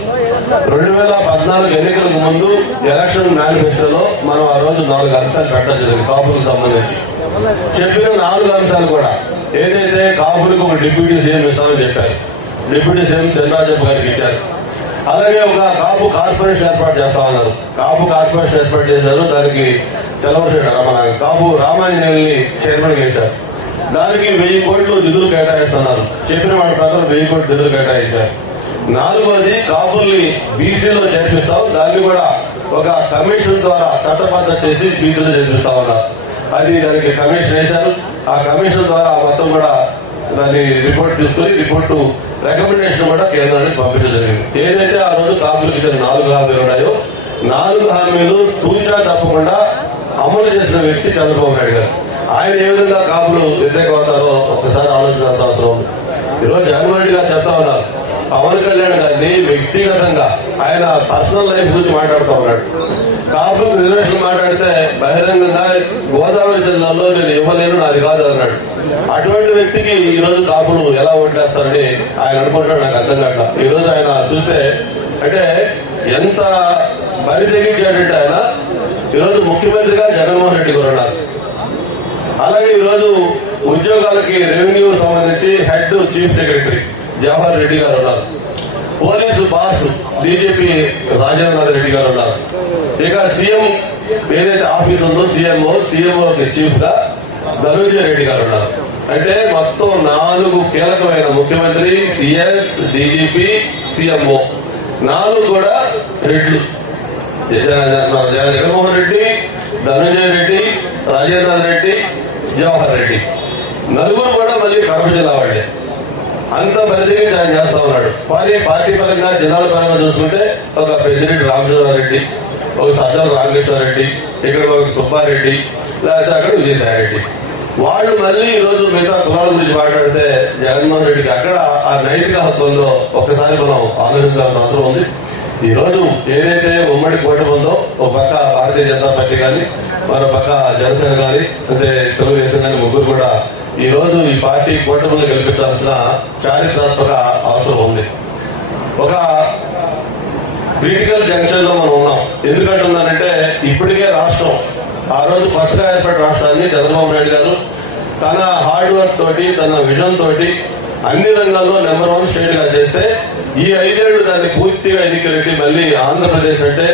2014 ఎన్నికలకు ముందు ఎలక్షన్ మేనిఫెస్టోలో మనం ఆ రోజు 4 అంశాలు పెట్టడం జరిగింది కాపులకు సంబంధించి. చెప్పిన 4 అంశాలు కూడా ఏదైతే కాపులకు ఒక డిప్యూటీ సీఎం ఇస్తామని చెప్పారు, డిప్యూటీ సీఎం చంద్రబాబు గారికి ఇచ్చారు. అలాగే ఒక కాపు కార్పొరేషన్ ఏర్పాటు చేస్తా ఉన్నారు. కాపు కార్పొరేషన్ ఏర్పాటు చేశారు. దానికి మన కాపు రామాంజనేయుల్ని చైర్మన్ చేశారు. దానికి 1000 కోట్లు నిధులు కేటాయిస్తున్నారు. చెప్పిన వాటి ప్రకారం 1000 కోట్లు నిధులు కేటాయించారు. 4వది కాపుల్ని బీసీలో చేర్పిస్తాం, దాన్ని కూడా ఒక కమిషన్ ద్వారా చట్టబద్ధ చేసి బీసీలో చేర్పిస్తా ఉన్నారు. దానికి కమిషన్ వేశారు. ఆ కమిషన్ ద్వారా మొత్తం కూడా దాన్ని రిపోర్ట్ తీసుకుని రిపోర్టు రికమెండేషన్ కూడా కేంద్రానికి పంపించడం జరిగింది. ఏదైతే ఆ రోజు కాపులకు ఇచ్చిన 4 హామీలు ఉన్నాయో 4 హామీలు తూచా తప్పకుండా అమలు చేసిన వ్యక్తి చంద్రబాబు నాయుడు గారు. ఆయన ఏ విధంగా కాపులు వ్యతిరేకమవుతారో ఒకసారి ఆలోచించాల్సిన అవసరం ఉంది. ఈరోజు జగన్మోహన్ రెడ్డి గారు చెప్తా ఉన్నారు, పవన్ కళ్యాణ్ గారిని వ్యక్తిగతంగా ఆయన పర్సనల్ లైఫ్ గురించి మాట్లాడుతూ ఉన్నాడు. కాపులకు రిజర్వేషన్ మాట్లాడితే బహిరంగంగా గోదావరి జిల్లాలో నేను ఇవ్వలేను, నాది కాదు అన్నాడు. అటువంటి వ్యక్తికి ఈ రోజు కాపులు ఎలా ఓట్లేస్తారని ఆయన అనుకుంటాడు, నాకు అర్థం కాక. ఈ రోజు ఆయన చూస్తే అంటే ఎంత బరి తెగించాడంటే ఆయన ఈరోజు ముఖ్యమంత్రిగా జగన్మోహన్ రెడ్డి గారు ఉన్నారు. అలాగే ఈరోజు ఉద్యోగాలకి రెవెన్యూ సంబంధించి head chief secretary Jawahar Reddy గారు ఉన్నారు. Police boss DGP Rajendra Reddy గారు ఉన్నారు. ఇక సీఎం ఏదైతే ఆఫీస్ ఉందో సీఎంఓకి చీఫ్ గా ధనుంజయ రెడ్డి గారు ఉన్నారు. అంటే మొత్తం 4 కీలకమైన ముఖ్యమంత్రి, సీఎస్, డీజీపీ, సీఎంఓ 4 కూడా రెడ్లు. జగన్మోహన్ రెడ్డి, ధనుంజయ రెడ్డి, రాజేంద్ర రెడ్డి, జవహర్ రెడ్డి 4 కూడా మళ్ళీ కడప జిల్లా వాళ్లే. అంత పరిధికి ఆయన చేస్తా ఉన్నాడు. పార్టీ పరంగా జిల్లాల పరంగా చూసుకుంటే ఒక పెద్దిరెడ్డి రామచంద్రారెడ్డి, ఒక సజ్జల రామకృష్ణారెడ్డి, ఇక్కడ ఒక సుబ్బారెడ్డి, లేకపోతే అక్కడ విజయసాయిరెడ్డి. వాళ్ళు మళ్ళీ ఈ రోజు మిగతా కులాల గురించి మాట్లాడితే జగన్మోహన్ రెడ్డికి అక్కడ ఆ నైతిక హక్కుల్లో ఒక్కసారి మనం ఆలోచించాల్సిన అవసరం ఉంది. ఈ రోజు ఏదైతే ఉమ్మడి కూటమి ఉందో ఒక పక్క భారతీయ జనతా పార్టీ కానీ మరో పక్క జనసేన కానీ అంటే తెలుగుదేశం కానీ ముగ్గురు కూడా ఈ రోజు ఈ పార్టీ కూటమిని గెలిపించాల్సిన చారిత్రాత్మక అవసరం ఉంది. ఒక క్రిటికల్ జంక్షన్ లో మనం ఉన్నాం. ఎందుకంటున్నానంటే ఇప్పటికే రాష్ట్రం ఆ రోజు కొత్తగా ఏర్పడిన రాష్ట్రాన్ని చంద్రబాబు నాయుడు గారు తన హార్డ్ వర్క్ తోటి తన విజన్ తోటి అన్ని రంగాల్లో నెంబర్ 1 స్టేట్ గా చేస్తే ఈ 5 ఏళ్లు దాన్ని పూర్తిగా ఎన్నికలెట్టి మళ్ళీ ఆంధ్రప్రదేశ్ అంటే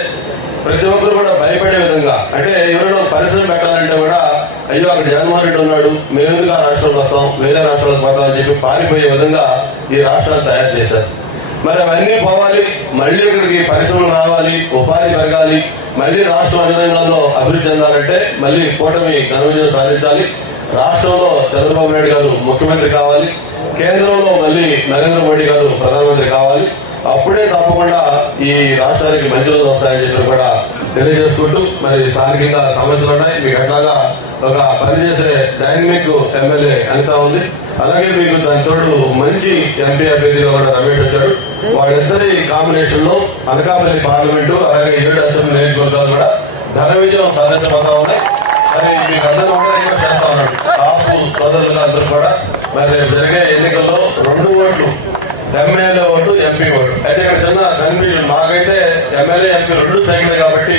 ప్రతి ఒక్కరు కూడా భయపడే విధంగా, అంటే ఎవరైనా పరిశ్రమ పెట్టాలంటే కూడా అయ్యో అక్కడ జగన్మోహన్ రెడ్డి ఉన్నాడు, మేమెందుకు ఆ రాష్ట్రంలో వస్తాం, వేరే రాష్ట్రాలకు పోతామని చెప్పి పారిపోయే విధంగా ఈ రాష్ట్రాన్ని తయారు చేశారు. మరి అవన్నీ పోవాలి, మళ్లీ ఇక్కడికి పరిశ్రమలు రావాలి, ఉపాధి పెరగాలి, మళ్లీ రాష్ట్రం అన్ని రంగాల్లో అభివృద్ధి చెందాలంటే మళ్లీ కూటమి ఘన విజయం సాధించాలి. రాష్ట్రంలో చంద్రబాబు నాయుడు గారు ముఖ్యమంత్రి కావాలి, కేంద్రంలో మళ్లీ నరేంద్ర మోడీ గారు ప్రధానమంత్రి కావాలి. అప్పుడే తప్పకుండా ఈ రాష్ట్రానికి మంచి రోజులు వస్తాయని చెప్పి కూడా తెలియజేసుకుంటూ, మరి స్థానికంగా సమస్యలు ఉన్నాయి. మీకు అట్లాగా ఒక పనిచేసే డైనమిక్ ఎమ్మెల్యే అనిత ఉంది. అలాగే మీకు దాని తోడు మంచి ఎంపీ అభ్యర్థిగా కూడా రమేష్ వచ్చాడు. వాళ్ళిద్దరి కాంబినేషన్ లో అనకాపల్లి పార్లమెంటు అలాగే 7 అసెంబ్లీ నియోజకవర్గాలు కూడా ఘన విజయం సాధించబోతా ఉన్నాయి. మరి మీకు అందరూ కూడా ఏమో చేస్తా ఉన్నాడు కాపు సోదరులు అందరూ కూడా మరి జరిగే ఎన్నికల్లో 2 ఓట్లు, ఎమ్మెల్యే ఓటు, ఎంపీ ఓటు. అయితే ఇక్కడ చిన్న కన్ఫ్యూజన్. మాకైతే ఎమ్మెల్యే, ఎంపీ 2 సైకిల్ కాబట్టి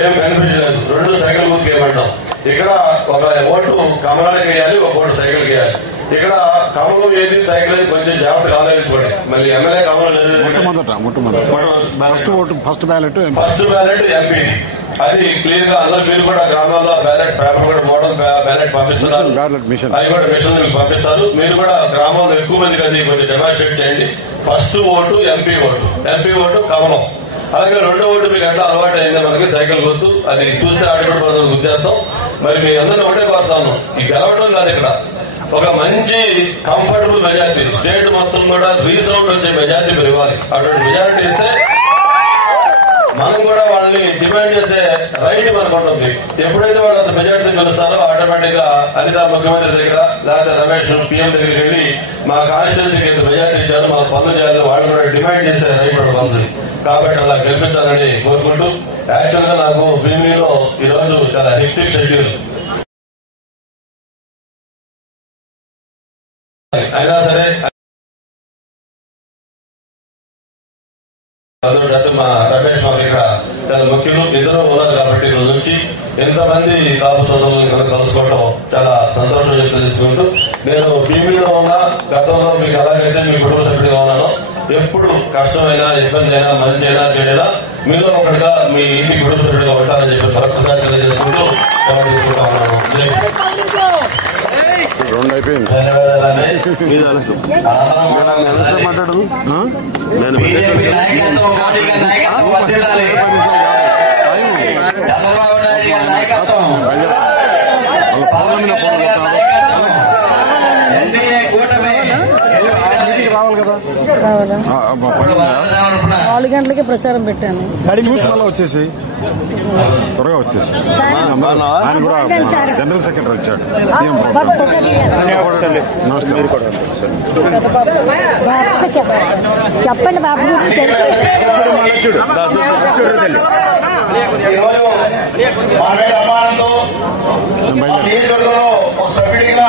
ఏం కన్ఫ్యూజన్ లేదు. 2 సైకిల్ బూత్ వేయమంటాం. ఇక్కడ ఒక ఓటు కమలానికి వేయాలి, ఒక ఓటు సైకిల్ వేయాలి. ఇక్కడ కమలం ఏది సైకిల్ ఏది కొంచెం జాగ్రత్తగా ఆలోచించుకోండి. మళ్ళీ ఎమ్మెల్యే కమలం లేదు, ఫస్ట్ బ్యాలెట్ ఎంపీ. అది క్లియర్ గా అందరూ మీరు కూడా గ్రామాల్లో బ్యాలెట్ పేపర్ కూడా మోడల్ బ్యాలెట్ పంపిస్తున్నారు. అది కూడా మిషన్ మీకు పంపిస్తారు. మీరు కూడా గ్రామంలో ఎక్కువ మందికి అది కొంచెం డెమాన్స్ట్రేట్ చేయండి. First vote MP vote, MP vote కమలం. అలాగే 2వ ఓటు మీకు ఎట్లా అలవాటు అయిందో మనకి సైకిల్ గుర్తు. అది చూస్తే ఆటోమేటిక్ మనం గుర్తేస్తాం. మరి మీ అందరూ ఒకటే కోరుతాను, ఈ గెలవటం కాదు, ఇక్కడ ఒక మంచి కంఫర్టబుల్ మెజార్టీ, స్టేట్ మొత్తం కూడా రీసౌండ్ వచ్చే మెజార్టీ మీరు ఇవ్వాలి. అటువంటి మెజార్టీ ఇస్తే మనం కూడా వాళ్ళని డిమాండ్ చేసే రైట్ మనకు ఉంటుంది. ఎప్పుడైతే వాళ్ళు అంత మెజార్టీ గెలుస్తారో ఆటోమేటిక్ గా అనిత ముఖ్యమంత్రి దగ్గర లేకపోతే రమేష్ పీఎం దగ్గరికి వెళ్లి మా కాన్స్టిట్యూన్సీకి ఎంత మెజార్టీ ఇచ్చారు, మాకు పనులు చేయాలి, వాళ్ళు కూడా డిమాండ్ చేసే రైట్ మనకు వస్తుంది. కాబట్టి అలా గెలిపించాలని కోరుకుంటూ, యాక్చువల్ గా నాకు భీమిలీలో ఈరోజు చాలా హెక్టిక్ షెడ్యూల్ అయినా సరే మా రమేష్ బాబు ఇక్కడ చాలా ముఖ్యులు, ఇద్దరు ఉన్నారు కాబట్టి ఈ రోజు నుంచి ఎంతమంది కాపు సోదరులు కలుసుకోవడం చాలా సంతోషం వ్యక్తం చేసుకుంటూ, నేను భీమిలో ఉన్న గతంలో మీకు ఎలాగైతే మీ కుటుంబ సభ్యుడిగా ఉన్నానో ఎప్పుడు కష్టమైనా, ఇబ్బంది అయినా, మంచి అయినా, చెడైనా మీలో ఒకటిగా మీ ఇంటి కుటుంబ సభ్యుడిగా ఉంటారని చెప్పి మరొకసారి తెలియజేసుకుంటూ తీసుకుంటా ఉన్నాను. రావాలి 4 గంటలకి ప్రచారం పెట్టాను. వచ్చేసి త్వరగా వచ్చేసి ఆయన కూడా జనరల్ సెక్రటరీ వచ్చాడు. చెప్పండి బాబు. నియోజకవర్గంలో ఒక సభ్యుడిగా